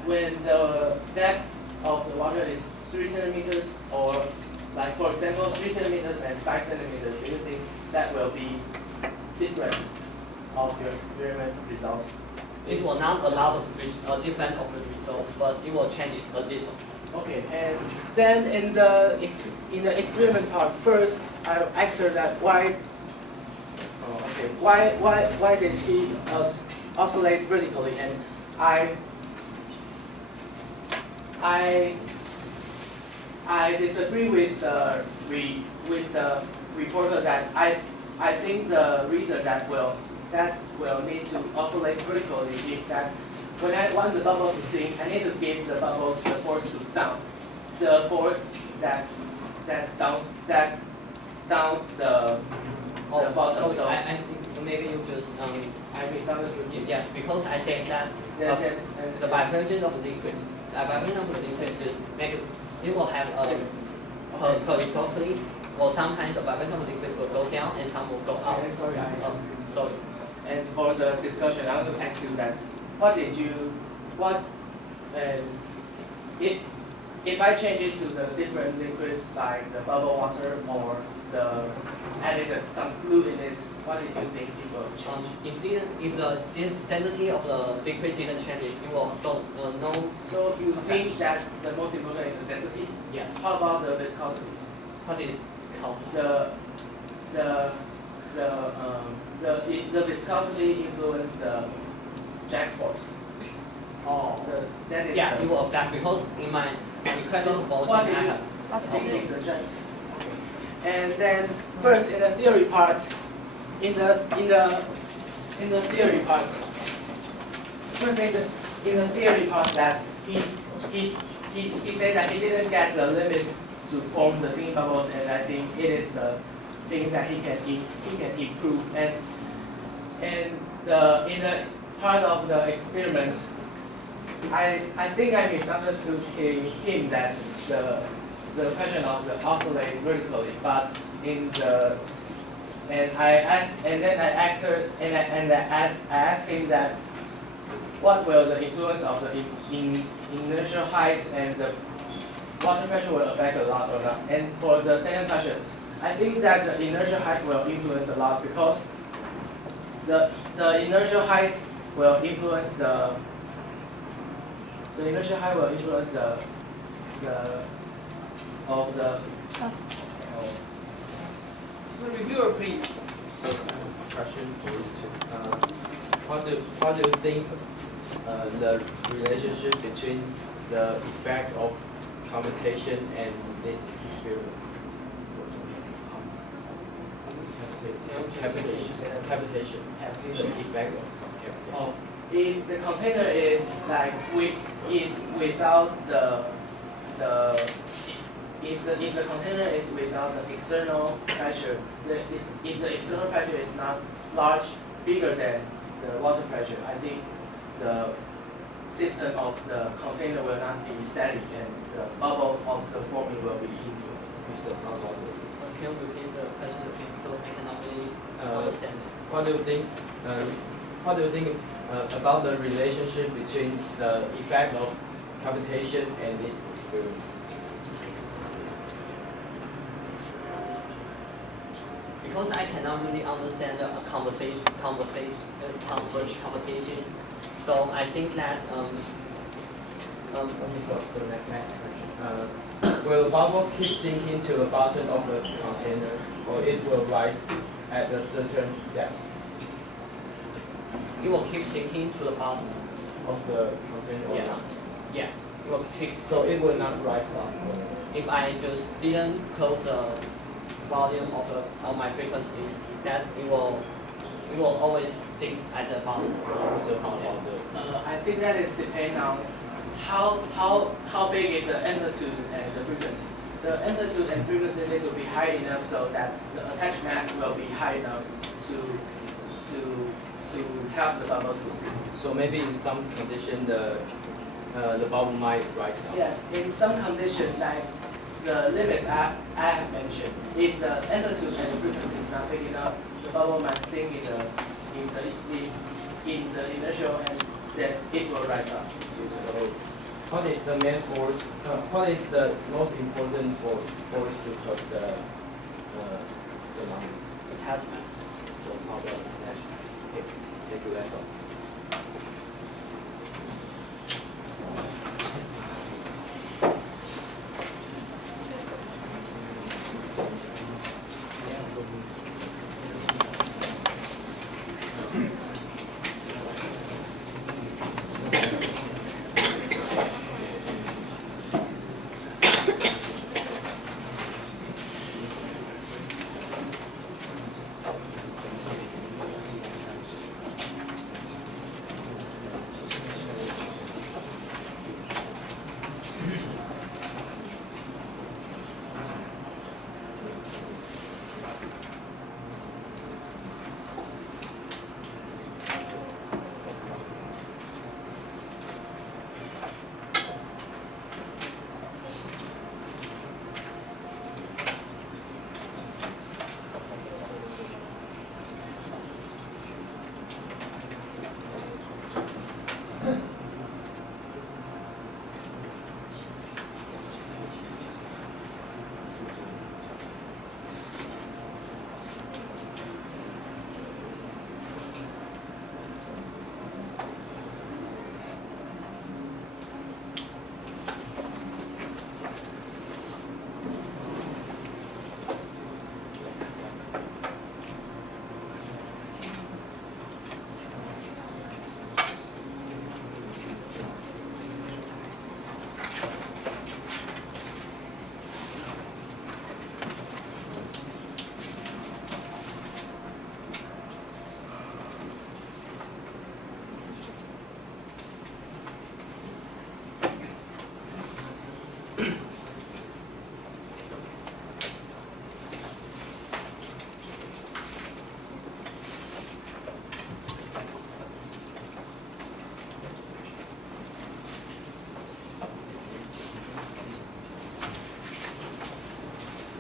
when the depth of the water is 3 centimeters or like for example 3 centimeters and 5 centimeters, do you think that will be different of your experiment result? It will not allow the different of the results, but it will change it a little. Okay, and then in the experiment part, first I asked her that why did he oscillate vertically, and I disagree with the reporter that I think the reason that will need to oscillate vertically is that when I want the bubble to sink, I need to give the bubbles the force to down. The force that's down the bottom. So I think maybe you just I misunderstood you. yes, because I said that the vibration of the liquid, just make it will have horizontally, or sometimes the vibration of the liquid will go down and some will go up. Okay, sorry. Sorry. And for the discussion, I want to ask you that if I change it to the different liquids like the bubble water or the added some glue in it, what did you think it will change? If the density of the liquid didn't change, it will no. So you think that the most important is the density? Yes. How about the viscosity? What is viscosity? The viscosity influence the jack force. Oh. That is yes, it will affect because in my equation of motion I have. That's think okay. is the jack. Okay. And then first in the theory part, in the theory part, first in the theory part that he said that he didn't get the limits to form the singing bubbles, and I think it is the thing that he can improve. And in the part of the experiment, I think I misunderstood him that the question of the oscillate vertically, but in the and then I asked her and I asked him that what will the influence of the inertial height and the water pressure will affect a lot or not. And for the second question, I think that the inertial height will influence a lot because the inertial height will influence the inertial height will influence the of the Reviewer, please. So, question for you two. What do you think the relationship between the effect of commutation and this experiment. Cavitation. The effect of cavitation. Oh, if the container is like without the if the container is without the external pressure, if the external pressure is not bigger than the water pressure, I think the system of the container will not be steady and the bubble of the forming will be influenced. So how about it? Can you repeat the question again because I cannot really understand this. What do you think? What do you think about the relationship between the effect of cavitation and this experiment? Because I cannot really understand the conversations. So I think that Okay, so next question. Will the bubble keep sinking to the bottom of the container, or it will rise at a certain depth it will keep sinking to the bottom. of the container? Or Yes. not? Yes. It will keep. So it will not rise up. If I just didn't close the volume of my frequencies, that it will always sink at the bottom of the container. I think that is depend on how big is the amplitude and the frequency. The amplitude and frequency needs to be high enough so that the attached mass will be high enough to help the bubble to sink. So maybe in some condition the bubble might rise up. Yes, in some conditions like the limits I have mentioned, if the amplitude and the frequency is not big enough, the bubble might sink in the initial and then it will rise up. So what is the main force? What is the most important force to cause the line? Attached mass. So how about attached mass? Okay, thank you. That's all.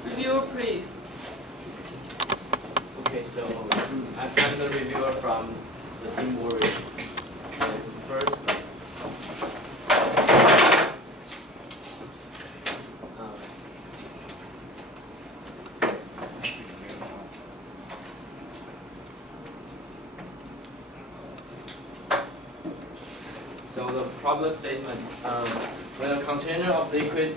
Review, please. Okay, so I'm the reviewer from the Team Warriors. And first, so the problem statement, when a container of liquid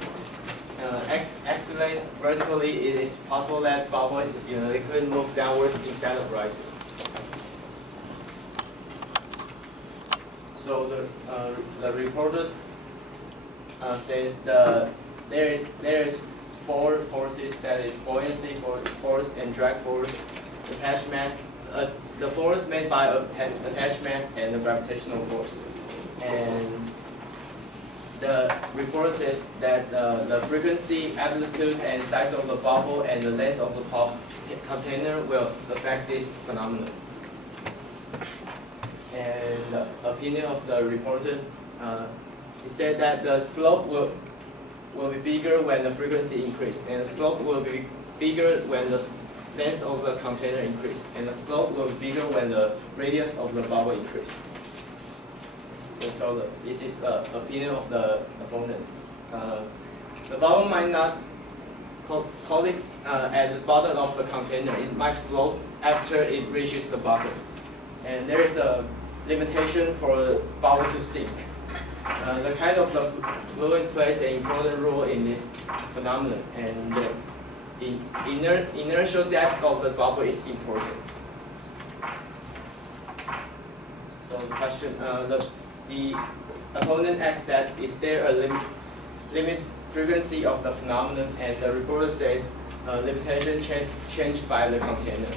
accelerate vertically, it is possible that bubbles in the liquid move downwards instead of rising. So the reporters says the there is four forces, that is buoyancy force and drag force, the force made by attached mass and the gravitational force. And the report says that the frequency, amplitude, and size of the bubble and the length of the container will affect this phenomenon. And the opinion of the reporter, he said that the slope will be bigger when the frequency increases, and the slope will be bigger when the length of the container increases, and the slope will be bigger when the radius of the bubble increases. And so this is the opinion of the opponent. The bubble might not collapse at the bottom of the container. It might float after it reaches the bottom. And there is a limitation for the bubble to sink. The kind of the fluid plays an important role in this phenomenon, and the inertial depth of the bubble is important. So the question, the opponent asks that is there a limit frequency of the phenomenon, and the reporter says limitation changed by the container.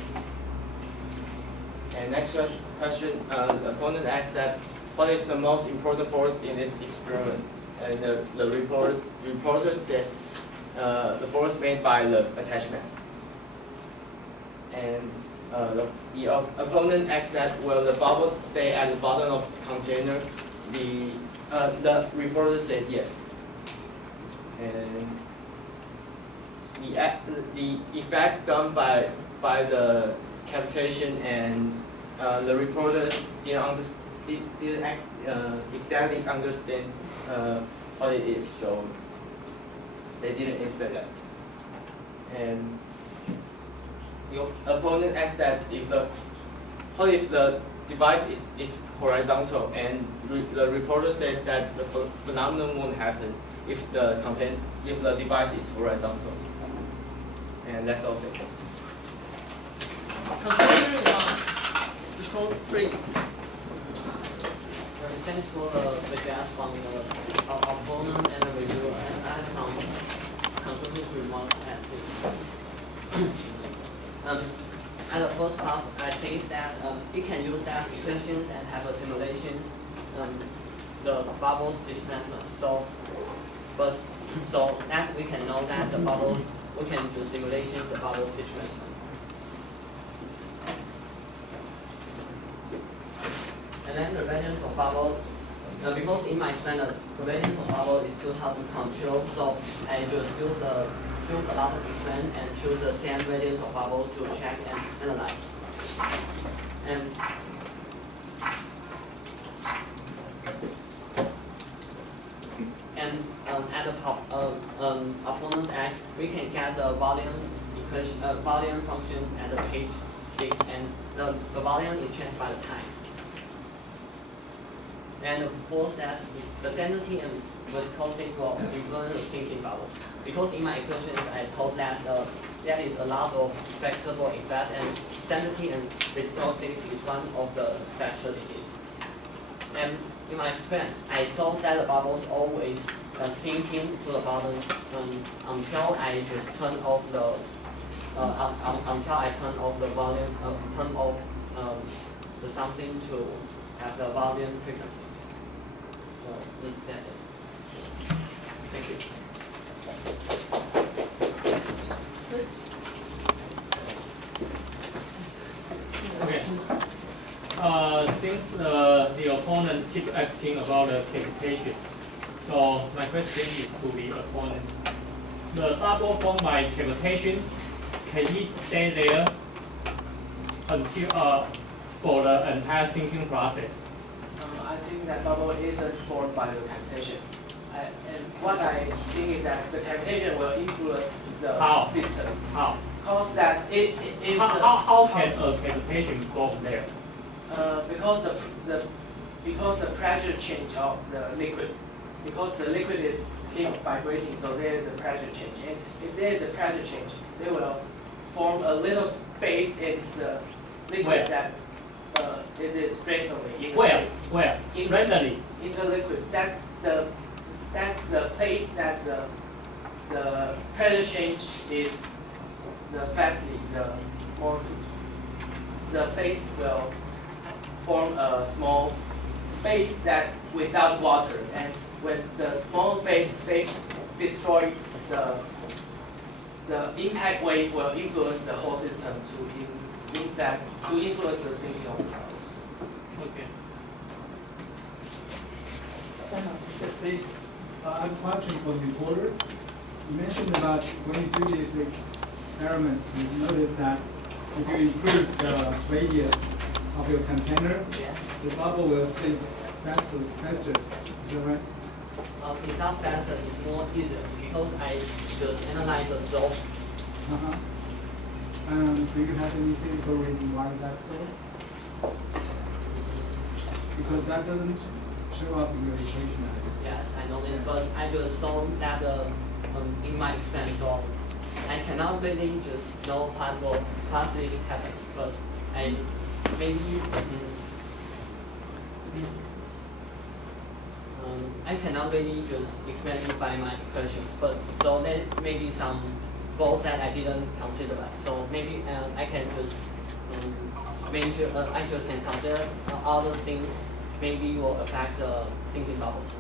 And next question, the opponent asks that what is the most important force in this experiment? And the reporter says the force made by the attached mass. And the opponent asks that will the bubble stay at the bottom of the container? The reporter said yes. And the effect done by the cavitation, and the reporter didn't exactly understand what it is, so they didn't answer that. And the opponent asked that what if the device is horizontal, and the reporter says that the phenomenon won't happen if the device is horizontal. And that's all. Thank you. Consider please. Thanks for the suggestion from the opponent and the reviewer, and I have some conclusive remarks at this. At the first part, I think that you can use that equations and have a simulations, the bubbles displacement. So that we can know that the bubbles, we can do simulations the bubbles displacement. And then the radiance of bubble, because in my experiment, the radiance of bubble is too hard to control, so I just choose a lot of experiment and choose the same radiance of bubbles to check and analyze. And at the opponent X, we can get the volume equation, volume functions at the page 6, and the volume is changed by the time. And fourth, that the density and viscosity will influence the sinking bubbles. Because in my equations, I told that there is a lot of flexible effect, and density and viscosity is one of the factors in it. And in my experience, I saw that the bubbles always sinking to the bottom until I just turn off the volume, turn off the something to have the volume frequencies. So that's it. Thank you. Okay. Since the opponent keep asking about the cavitation, so my question is to the opponent. The bubble formed by cavitation, can it stay there until for the entire sinking process? I think that bubble isn't formed by the cavitation. And what I think is that the cavitation will influence the system. How? Because that how can a cavitation form there? Because the pressure change of the liquid. Because the liquid is keep vibrating, so there is a pressure change. And if there is a pressure change, they will form a little space in the liquid that it is randomly in the space. Randomly? In the liquid. That's the place that the pressure change is the fastly, the base will form a small space that without water, and when the small space destroy the impact wave will influence the whole system to influence the sinking of the clouds. Okay. Please, I'm watching for the reporter. You mentioned about when you do these experiments, you notice that if you increase the radius of your container, Yes. the bubble will sink faster. Is that right? It's not faster, it's more easier because I just analyze the slope. Uh-huh. Do you have any physical reason why that's so? Because that doesn't show up in your equation. Yes, I know it, but I just saw that in my expense, so I cannot really just know how this happens, but I maybe I cannot really just explain it by my questions, but so there may be some goals that I didn't consider. So maybe I can just I just can consider other things maybe will affect the sinking bubbles.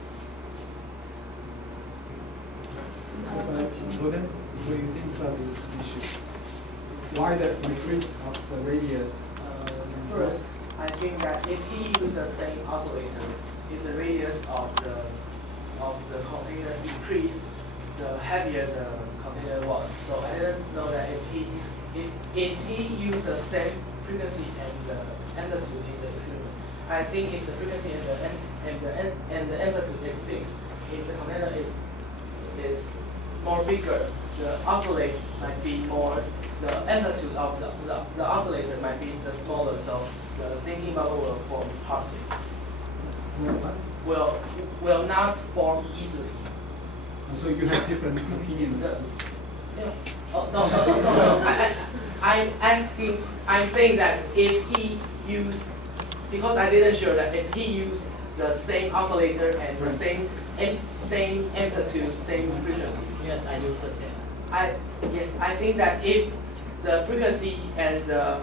What do you think about this issue? Why the increase of the radius? First, I think that if he uses the same oscillator, if the radius of the container increased, the heavier the container was. So I didn't know that if he used the same frequency and the amplitude in the experiment, I think if the frequency and the amplitude is fixed, if the container is more bigger, the oscillator might be more. The amplitude of the oscillator might be the smaller, so the sinking bubble will form hardly. Will not form easily. So you have different opinions. Oh, no. I'm saying that if he used, because I didn't sure that if he used the same oscillator and the same amplitude, same frequency. Yes, I use the same. I think that if the frequency and the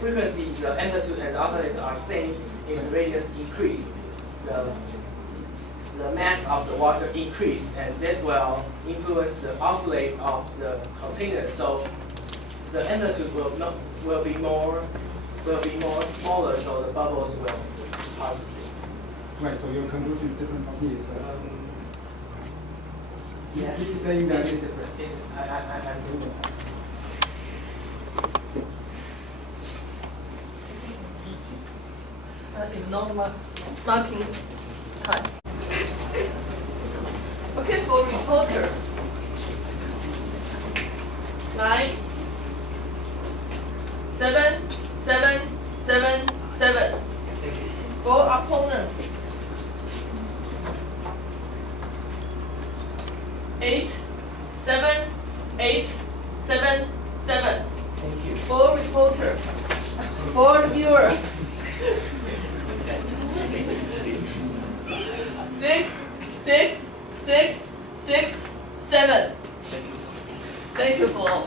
frequency, the amplitude and the oscillator are same, if the radius increase, the mass of the water increase, and that will influence the oscillate of the container. So the amplitude will be more smaller, so the bubbles will hard to see. Right. So your conclusion is different from his, right? Yes. He's saying that it's different. I'm doing that. It's not marking time. Okay, for reporter. 9, 7, 7, 7, 7. For opponent. 8, 7, 8, 7, 7. Thank you. For reporter. For viewer. 6, 6, 6, 6, 7. Thank you for all.